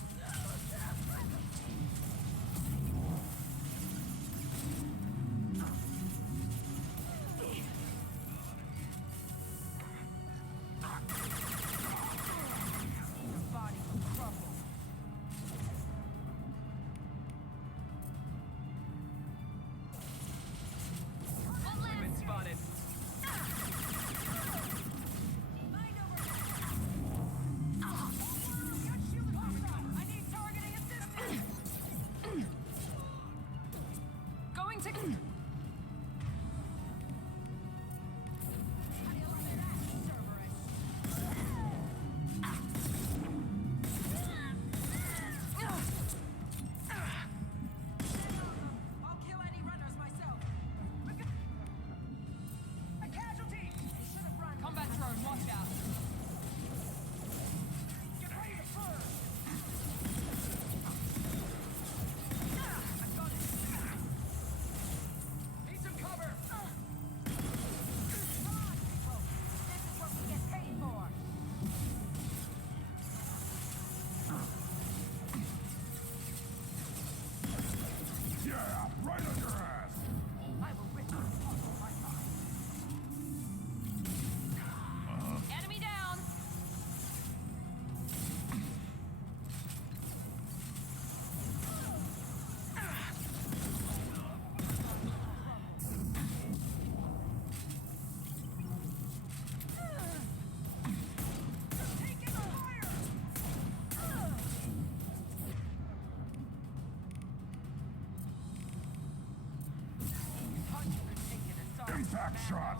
Your body will crumble. We've been spotted. I need targeting assistance! Going to... I'll kill any runners myself. A casualty! You should have run. Combat drone, watch out. Get ready to burn! I've got it. Need some cover! Come on, people! This is what we get paid for! Yeah, right on your ass! I will rip you off my mind. Enemy down. Taking fire! Punch could take an assault. Impact shot!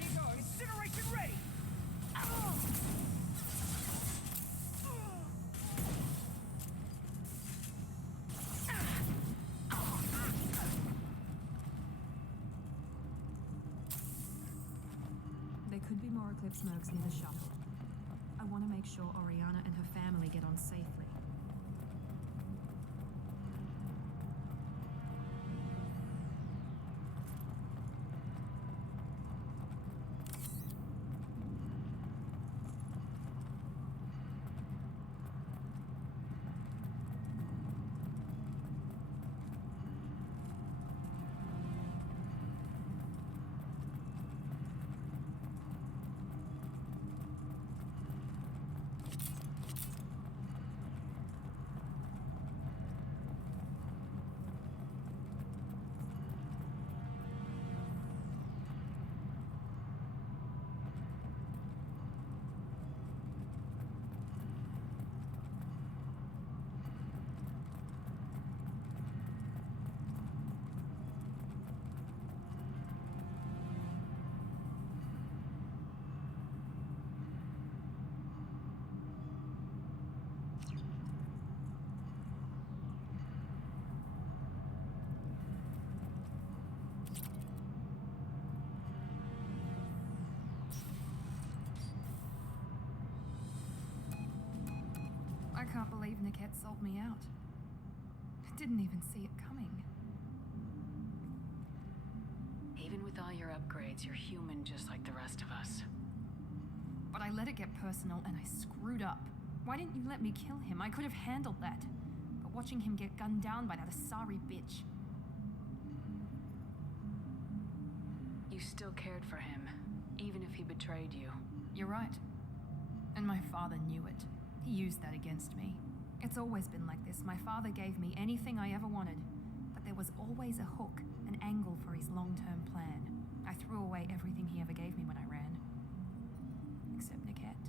Keep going! Incineration ready! There could be more Eclipse mercs near the shuttle. I want to make sure Oriana and her family get on safely. can't believe Niket sold me out. I didn't even see it coming. Even with all your upgrades, you're human just like the rest of us. But I let it get personal and I screwed up. Why didn't you let me kill him? I could have handled that. But watching him get gunned down by that Asari bitch. You still cared for him, even if he betrayed you. You're right. And my father knew it. He used that against me. It's always been like this. My father gave me anything I ever wanted, but there was always a hook, an angle for his long-term plan. I threw away everything he ever gave me when I ran. Except Niket.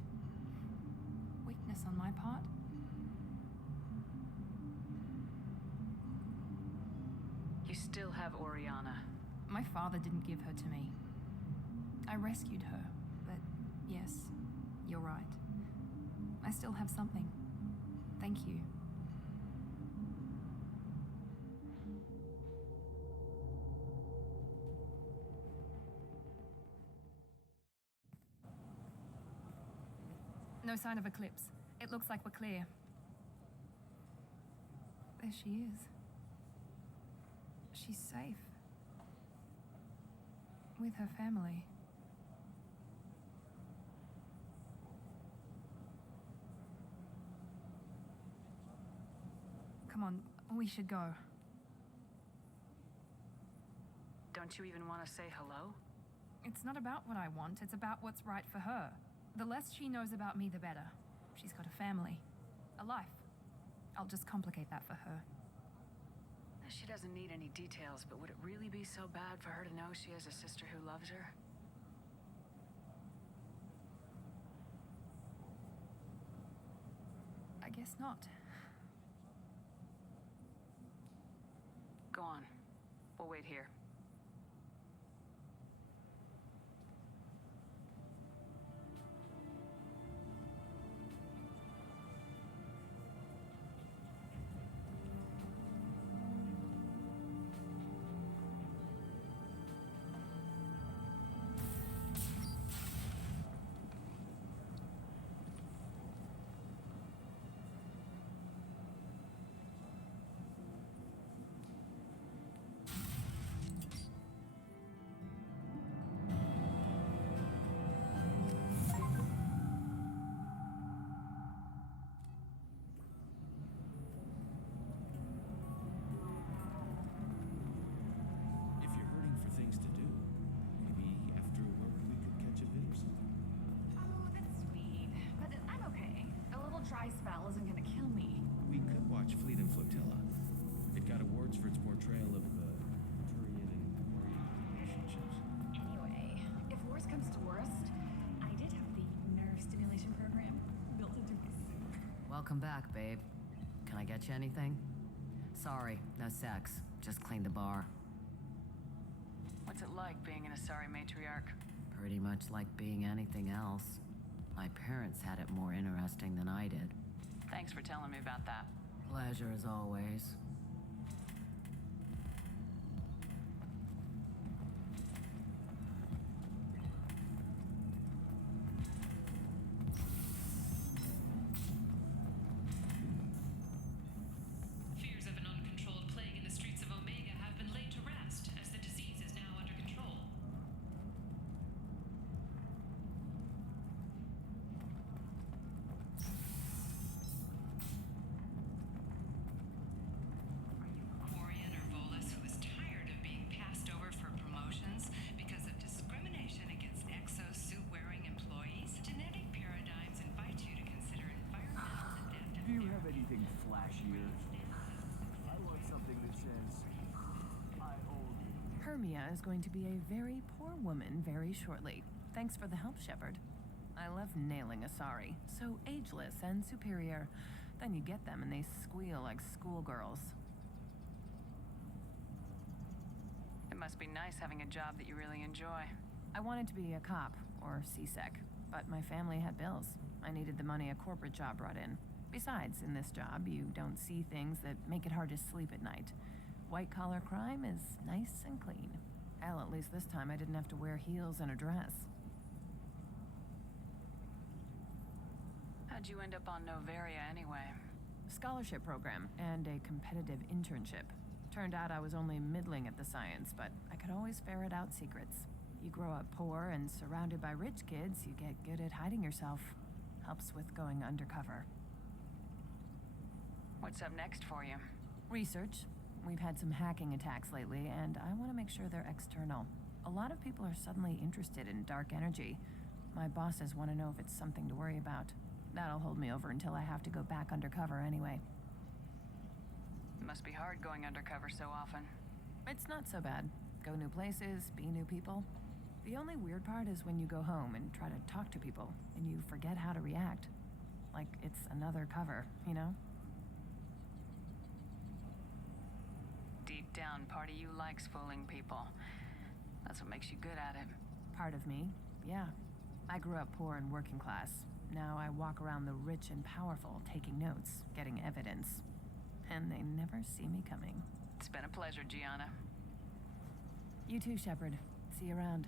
Weakness on my part? You still have Oriana. My father didn't give her to me. I rescued her, but yes, you're right. I still have something. Thank you. No sign of Eclipse. It looks like we're clear. There she is. She's safe. With her family. Come on, we should go. Don't you even want to say hello? It's not about what I want, it's about what's right for her. The less she knows about me, the better. She's got a family, a life. I'll just complicate that for her. She doesn't need any details, but would it really be so bad for her to know she has a sister who loves her? I guess not. Go on. We'll wait here. Spell isn't gonna kill me. We could watch Fleet and Flotilla. It got awards for its portrayal of the Turian and Orion relationships. Anyway, if worst comes to worst, I did have the nerve stimulation program built into my suit. Welcome back, babe. Can I get you anything? Sorry, no sex. Just cleaned the bar. What's it like being an Asari matriarch? Pretty much like being anything else. My parents had it more interesting than I did. Thanks for telling me about that. Pleasure as always. Fears of an uncontrolled plague in the streets of Omega have been laid to rest, as the disease is now under control. Quarian or Volus, who is tired of being passed over for promotions because of discrimination against exosuit-wearing employees, genetic paradigms invite you to consider environmental adaptive. Do you have anything flashier? I want something that says, I own you. Hermia is going to be a very poor woman very shortly. Thanks for the help, Shepard. I love nailing Asari. So ageless and superior. Then you get them and they squeal like schoolgirls. It must be nice having a job that you really enjoy. I wanted to be a cop, or CSEC, but my family had bills. I needed the money a corporate job brought in. Besides, in this job, you don't see things that make it hard to sleep at night. White-collar crime is nice and clean. Hell, at least this time I didn't have to wear heels and a dress. How'd you end up on Noveria anyway? scholarship program and a competitive internship. Turned out I was only middling at the science, but I could always ferret out secrets. You grow up poor and surrounded by rich kids, you get good at hiding yourself. Helps with going undercover. What's up next for you? Research. We've had some hacking attacks lately, and I want to make sure they're external. A lot of people are suddenly interested in dark energy. My bosses want to know if it's something to worry about. That'll hold me over until I have to go back undercover anyway. Must be hard going undercover so often. It's not so bad. Go new places, be new people. The only weird part is when you go home and try to talk to people, and you forget how to react. Like it's another cover, you know? Deep down, part of you likes fooling people. That's what makes you good at it. Part of me, yeah. I grew up poor and working class. Now I walk around the rich and powerful, taking notes, getting evidence. And they never see me coming. It's been a pleasure, Gianna. You too, Shepard. See you around.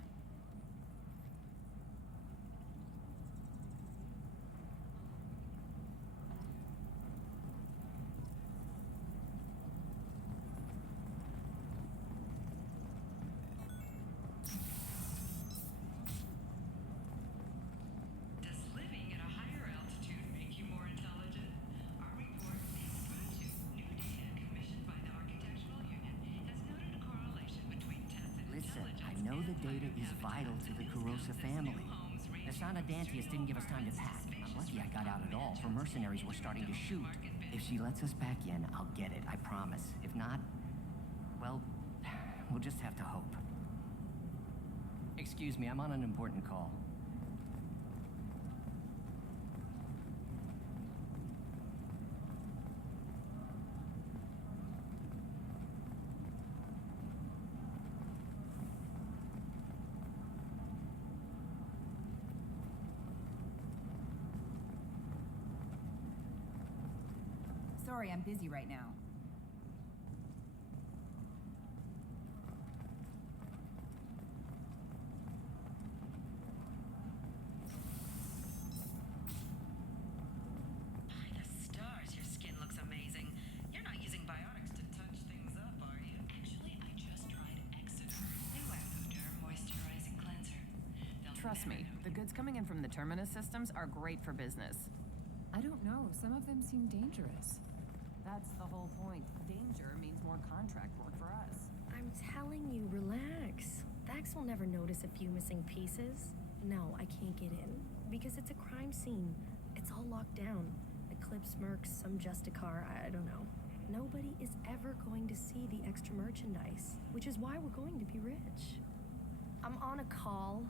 Does living at a higher altitude make you more intelligent? Our report, Scratchu, new data commissioned by the Architectural Union, has noted a correlation between tested Listen, intelligence I know the and data higher is vital to the Kurosa family. Asana Dantius didn't give us time to pack. I'm lucky I got out at all, for mercenaries were starting to shoot. If she lets us back in, I'll get it, I promise. If not, well, we'll just have to hope. Excuse me, I'm on an important call. Sorry, I'm busy right now. By the stars, your skin looks amazing. You're not using biotics to touch things up, are you? Actually, I just tried Exoderm, new Ectoderm moisturizing cleanser. Trust me, the goods coming in from the Terminus systems are great for business. I don't know. Some of them seem dangerous. That's the whole point. Danger means more contract work for us. I'm telling you, relax. Vax will never notice a few missing pieces. No, I can't get in. Because it's a crime scene. It's all locked down. Eclipse Mercs, some Justicar, I don't know. Nobody is ever going to see the extra merchandise, which is why we're going to be rich. I'm on a call.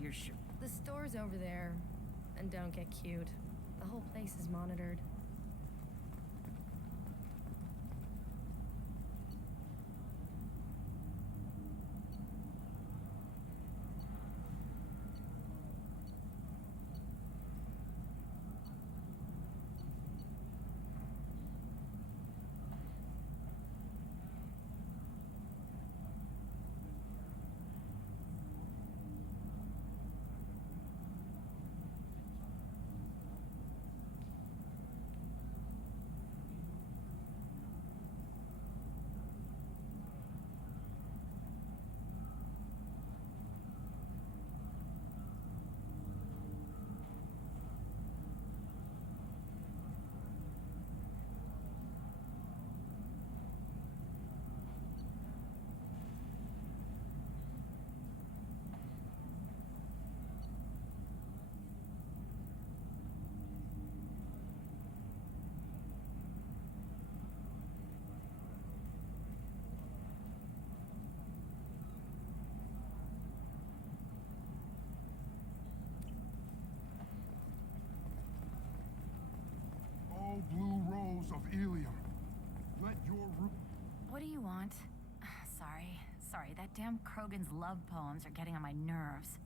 You're sure? The store's over there. And don't get cute. The whole place is monitored. Oh, blue rose of Ilium, let your root... What do you want? Sorry, that damn Krogan's love poems are getting on my nerves.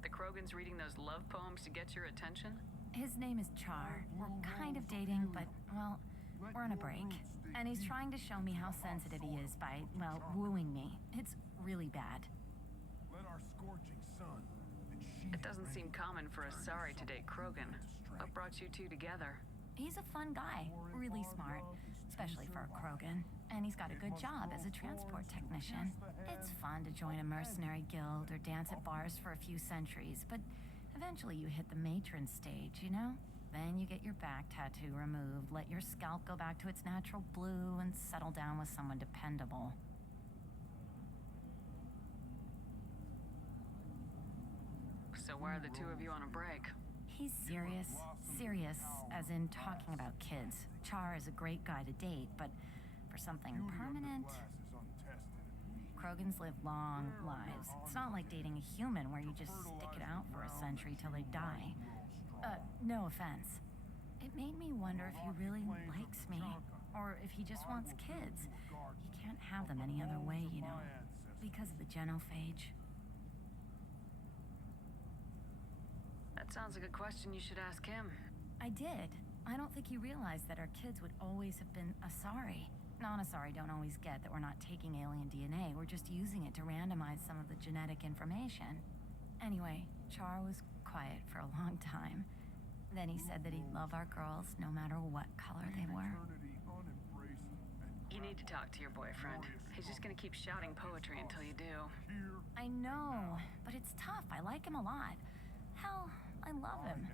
The Krogan's reading those love poems to get your attention? His name is Char. We're kind of dating, but, well, we're on a break. And he's trying to show me how sensitive he is by, well, wooing me. It's really bad. Let our scorching sun It doesn't seem common for Asari to date Krogan. What brought you two together? He's a fun guy, really smart, especially for a Krogan. And he's got a good job as a transport technician. It's fun to join a mercenary guild or dance at bars for a few centuries, but eventually you hit the matron stage, you know? Then you get your back tattoo removed, let your scalp go back to its natural blue, and settle down with someone dependable. So why are the two of you on a break? He's serious. Serious, as in talking about kids. Char is a great guy to date, but for something permanent... Krogans live long lives. It's not like dating a human where you just stick it out for a century till they die. No offense. It made me wonder if he really likes me, or if he just wants kids. He can't have them any other way, you know, because of the genophage. That sounds like a question you should ask him. I did. I don't think he realized that our kids would always have been Asari. Non-Asari don't always get that we're not taking alien DNA, we're just using it to randomize some of the genetic information. Anyway, Char was quiet for a long time. Then he said that he'd love our girls no matter what color they were. You need to talk to your boyfriend. He's just gonna keep shouting poetry until you do. I know, but it's tough. I like him a lot. Hell, I love him.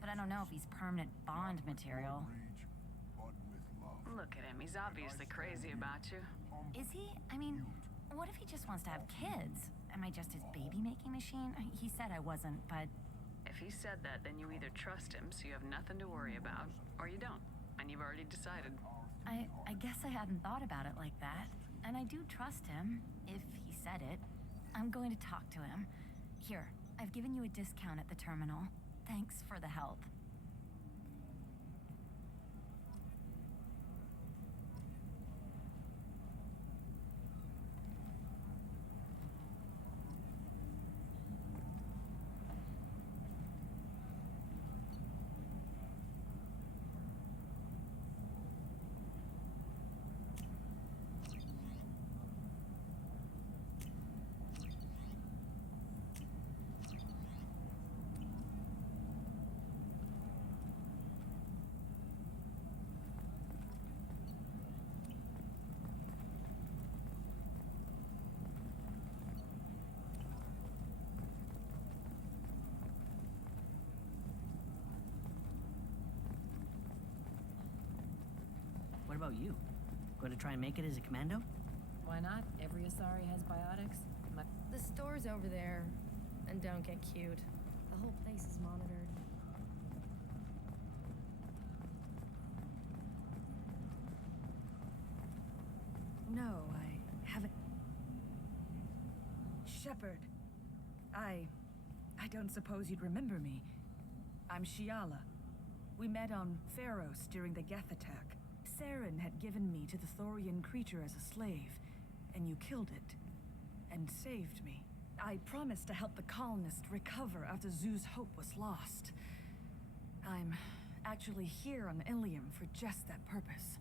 But I don't know if he's permanent Bond material. Look at him. He's obviously crazy about you. Is he? I mean, what if he just wants to have kids? Am I just his baby-making machine? He said I wasn't, but... If he said that, then you either trust him so you have nothing to worry about, or you don't, and you've already decided. I guess I hadn't thought about it like that. And I do trust him, if he said it. I'm going to talk to him. Here, I've given you a discount at the terminal. Thanks for the help. What about you? Going to try and make it as a commando? Why not? Every Asari has biotics. The store's over there. And don't get cute. The whole place is monitored. No, I haven't. Shepard. I don't suppose you'd remember me. I'm Shiala. We met on Pharos during the Geth attack. Saren had given me to the Thorian creature as a slave, and you killed it. And saved me. I promised to help the colonists recover after Zoo's Hope was lost. I'm actually here on Ilium for just that purpose.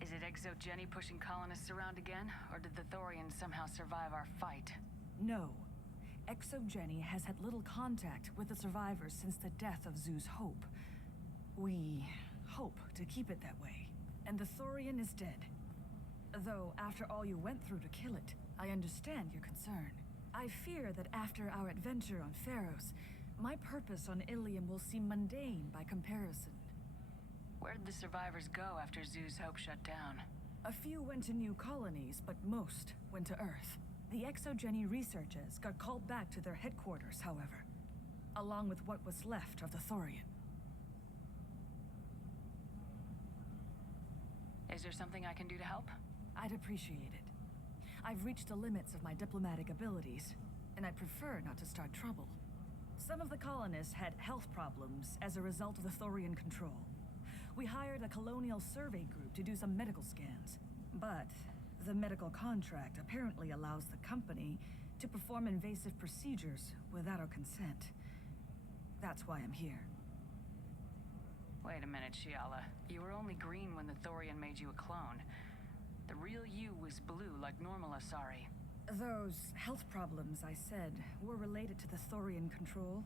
Is it ExoGeni pushing colonists around again, or did the Thorians somehow survive our fight? No. ExoGeni has had little contact with the survivors since the death of Zoo's Hope. We hope to keep it that way. And the Thorian is dead. Though, after all you went through to kill it, I understand your concern. I fear that after our adventure on Pharos, my purpose on Ilium will seem mundane by comparison. Where did the survivors go after Zoo's Hope shut down? A few went to new colonies, but most went to Earth. The ExoGeni researchers got called back to their headquarters, however, along with what was left of the Thorian. Is there something I can do to help? I'd appreciate it. I've reached the limits of my diplomatic abilities, and I prefer not to start trouble. Some of the colonists had health problems as a result of the Thorian control. We hired a colonial survey group to do some medical scans, but The medical contract apparently allows the company to perform invasive procedures without our consent. That's why I'm here. Wait a minute, Shiala. You were only green when the Thorian made you a clone. The real you was blue like normal Asari. Those health problems I said were related to the Thorian control.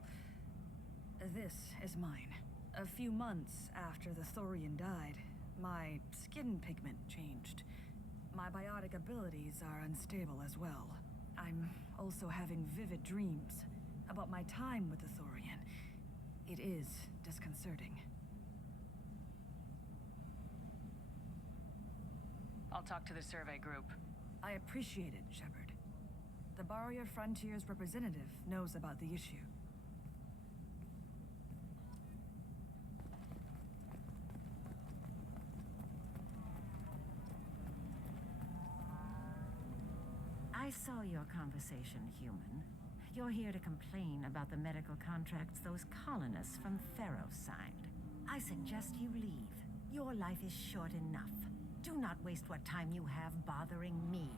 This is mine. A few months after the Thorian died, my skin pigment changed. My biotic abilities are unstable as well. I'm also having vivid dreams about my time with the Thorian. It is disconcerting. I'll talk to the survey group. I appreciate it, Shepard. The Barrier Frontiers representative knows about the issue. I saw your conversation, human. You're here to complain about the medical contracts those colonists from Theros signed. I suggest you leave. Your life is short enough. Do not waste what time you have bothering me.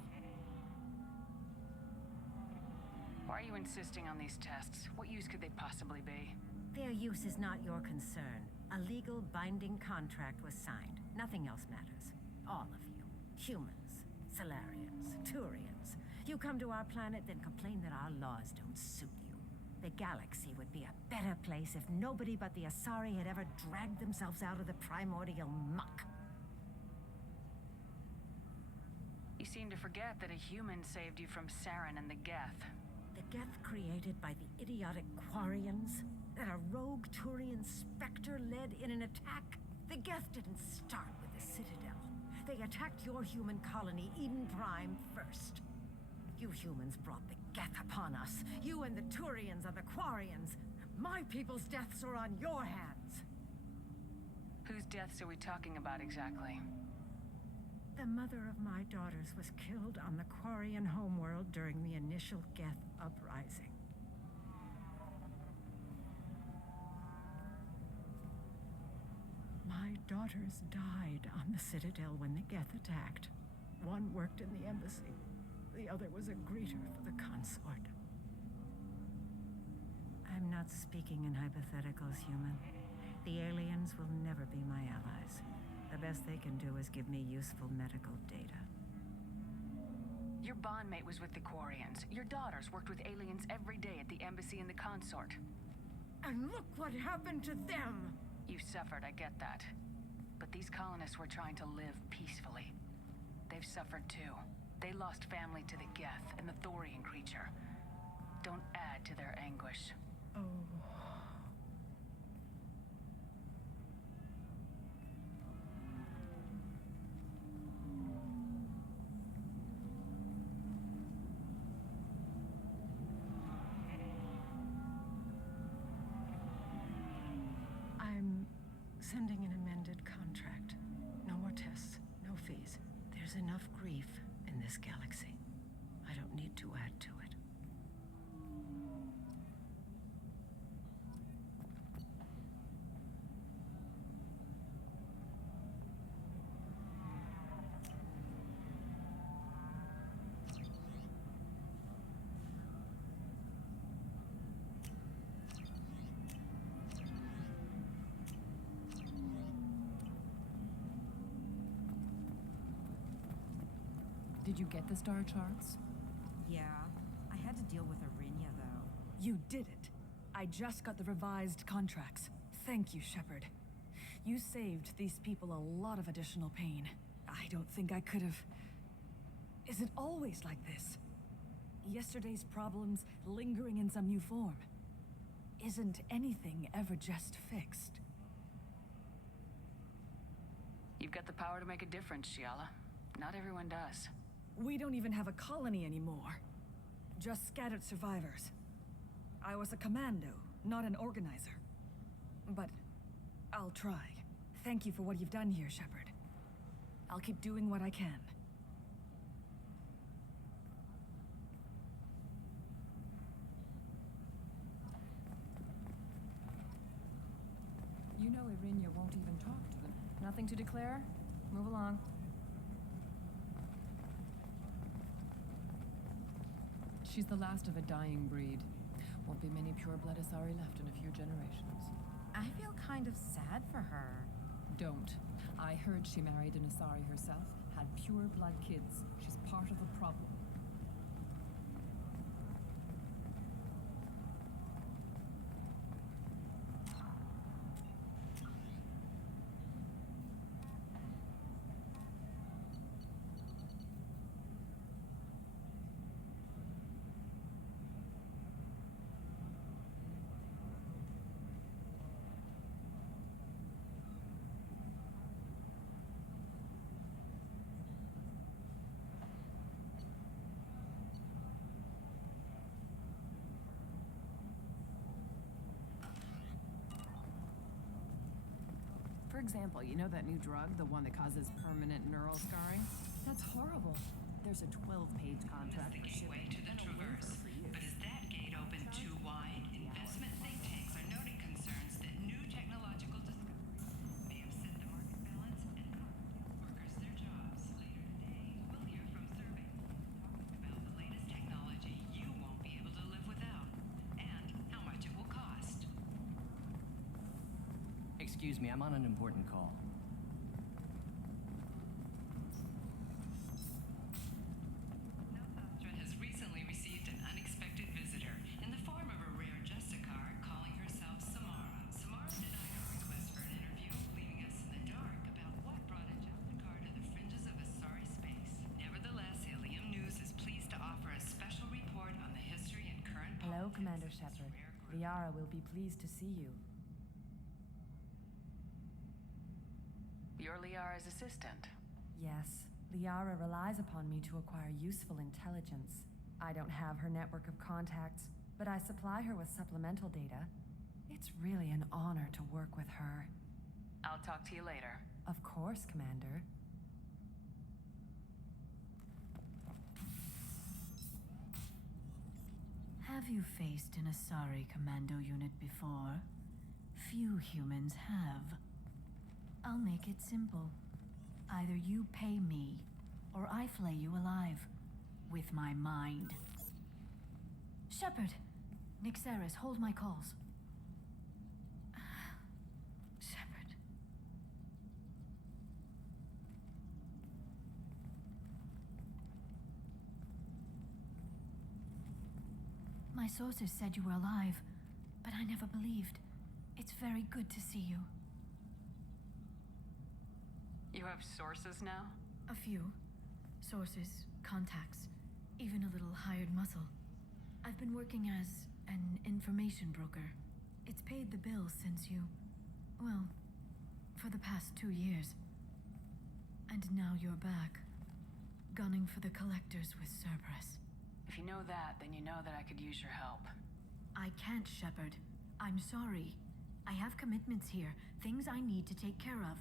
Why are you insisting on these tests? What use could they possibly be? Their use is not your concern. A legal binding contract was signed. Nothing else matters. All of you. Humans, Salarians, Turians. You come to our planet, then complain that our laws don't suit you. The galaxy would be a better place if nobody but the Asari had ever dragged themselves out of the primordial muck. You seem to forget that a human saved you from Saren and the Geth. The Geth created by the idiotic Quarians? That a rogue Turian Spectre led in an attack? The Geth didn't start with the Citadel. They attacked your human colony, Eden Prime, first. You humans brought the Geth upon us. You and the Turians are the Quarians. My people's deaths are on your hands. Whose deaths are we talking about exactly? The mother of my daughters was killed on the Quarian homeworld during the initial Geth uprising. My daughters died on the Citadel when the Geth attacked. One worked in the embassy. The other was a greeter for the consort. I'm not speaking in hypotheticals, human. The aliens will never be my allies. The best they can do is give me useful medical data. Your bondmate was with the Quarians. Your daughters worked with aliens every day at the embassy and the consort. And look what happened to them! You suffered, I get that. But these colonists were trying to live peacefully. They've suffered too. They lost family to the Geth and the Thorian creature. Don't add to their anguish. Oh. I'm sending an amended contract. No more tests, no fees. There's enough grief in this galaxy. I don't need to add to it. Did you get the star charts? Yeah, I had to deal with Arinya, though. You did it. I just got the revised contracts. Thank you, Shepard. You saved these people a lot of additional pain. I don't think I could have... Is it always like this? Yesterday's problems lingering in some new form. Isn't anything ever just fixed? You've got the power to make a difference, Shiala. Not everyone does. We don't even have a colony anymore. Just scattered survivors. I was a commando, not an organizer. But I'll try. Thank you for what you've done here, Shepard. I'll keep doing what I can. You know Arinya won't even talk to them. Nothing to declare? Move along. She's the last of a dying breed. Won't be many pure-blood Asari left in a few generations. I feel kind of sad for her. Don't. I heard she married an Asari herself, had pure-blood kids. She's part of the problem. For example, you know that new drug, the one that causes permanent neural scarring? That's horrible. There's a 12-page contract for shipping. To the Traverse. But is that gate open too wide? Investment think tanks are noting concerns that new technological discoveries may upset the market balance and cost workers their jobs. Later today, we'll hear from Survey, talking about the latest technology you won't be able to live without, and how much it will cost. Excuse me, I'm on an important call. Nostra has recently received an unexpected visitor in the form of a rare Justicar calling herself Samara. Samara denied our request for an interview, leaving us in the dark about what brought a Justicar to the fringes of Asari space. Nevertheless, Ilium News is pleased to offer a special report on the history and current Hello, Commander Shepard. Liara will be pleased to see you. You're Liara's assistant. Yes, Liara relies upon me to acquire useful intelligence. I don't have her network of contacts, but I supply her with supplemental data. It's really an honor to work with her. I'll talk to you later. Of course, Commander. Have you faced an Asari commando unit before? Few humans have. I'll make it simple. Either you pay me, or I flay you alive. With my mind. Shepard! Nixeris, hold my calls. Shepard. My sources said you were alive, but I never believed. It's very good to see you. You have sources now? A few. Sources, contacts, even a little hired muscle. I've been working as an information broker. It's paid the bills since you... well, for the past 2 years. And now you're back, gunning for the collectors with Cerberus. If you know that, then you know that I could use your help. I can't, Shepard. I'm sorry. I have commitments here, things I need to take care of.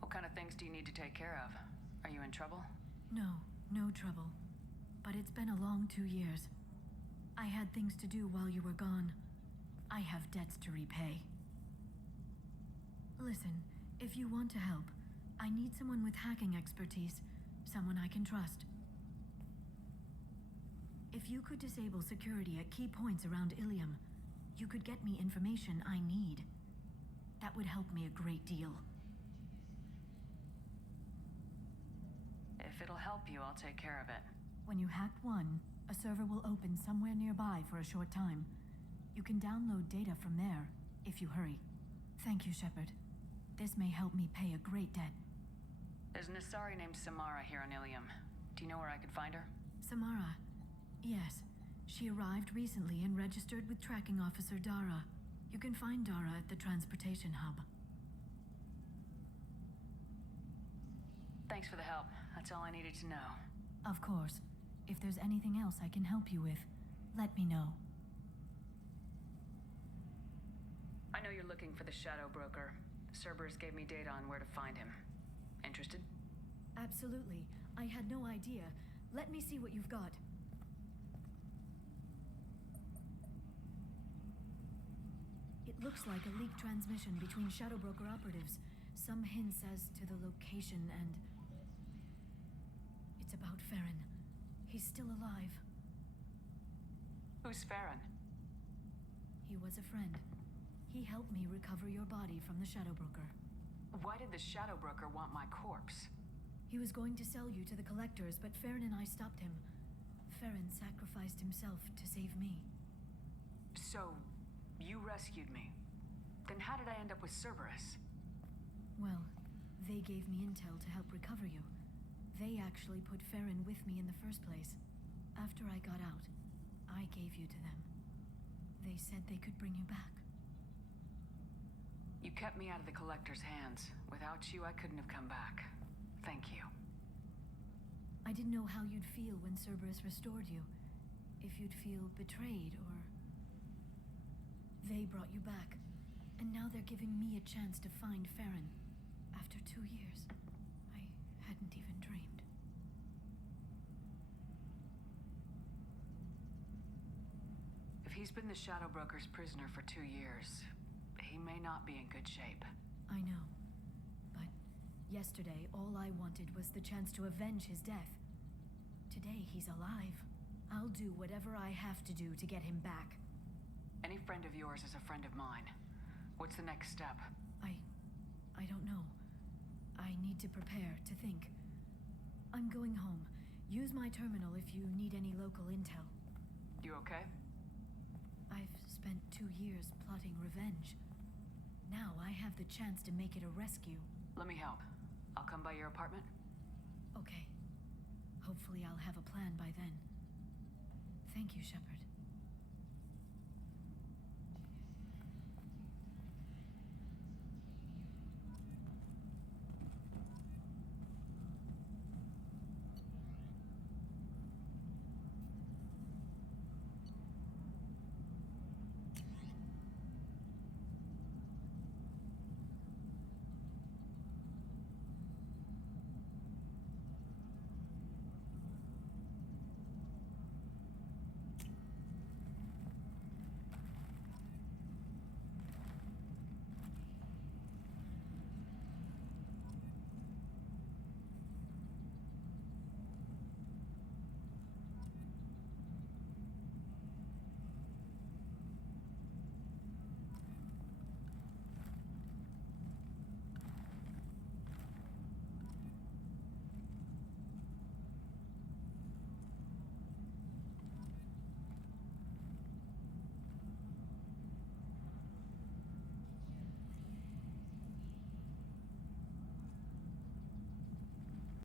What kind of things do you need to take care of? Are you in trouble? No trouble. But it's been a long 2 years. I had things to do while you were gone. I have debts to repay. Listen, if you want to help, I need someone with hacking expertise. Someone I can trust. If you could disable security at key points around Ilium, you could get me information I need. That would help me a great deal. If it'll help you, I'll take care of it. When you hack one, a server will open somewhere nearby for a short time. You can download data from there, if you hurry. Thank you, Shepard. This may help me pay a great debt. There's an Asari named Samara here on Ilium. Do you know where I could find her? Samara. Yes. She arrived recently and registered with Tracking Officer Dara. You can find Dara at the transportation hub. Thanks for the help. That's all I needed to know. Of course. If there's anything else I can help you with, let me know. I know you're looking for the Shadow Broker. Cerberus gave me data on where to find him. Interested? Absolutely. I had no idea. Let me see what you've got. It looks like a leaked transmission between Shadow Broker operatives. Some hints as to the location and... it's about Farron. He's still alive. Who's Farron? He was a friend. He helped me recover your body from the Shadow Broker. Why did the Shadow Broker want my corpse? He was going to sell you to the Collectors, but Farron and I stopped him. Farron sacrificed himself to save me. So, you rescued me. Then how did I end up with Cerberus? Well, they gave me intel to help recover you. They actually put Farron with me in the first place. After I got out, I gave you to them. They said they could bring you back. You kept me out of the Collector's hands. Without you, I couldn't have come back. Thank you. I didn't know how you'd feel when Cerberus restored you. If you'd feel betrayed, or... They brought you back, and now they're giving me a chance to find Farron. After 2 years, I hadn't even dreamed. If he's been the Shadow Broker's prisoner for 2 years, he may not be in good shape. I know. But yesterday, all I wanted was the chance to avenge his death. Today, he's alive. I'll do whatever I have to do to get him back. Any friend of yours is a friend of mine. What's the next step? I don't know. I need to prepare, to think. I'm going home. Use my terminal if you need any local intel. You okay? I've spent 2 years plotting revenge. Now I have the chance to make it a rescue. Let me help. I'll come by your apartment. Okay. Hopefully I'll have a plan by then. Thank you, Shepard.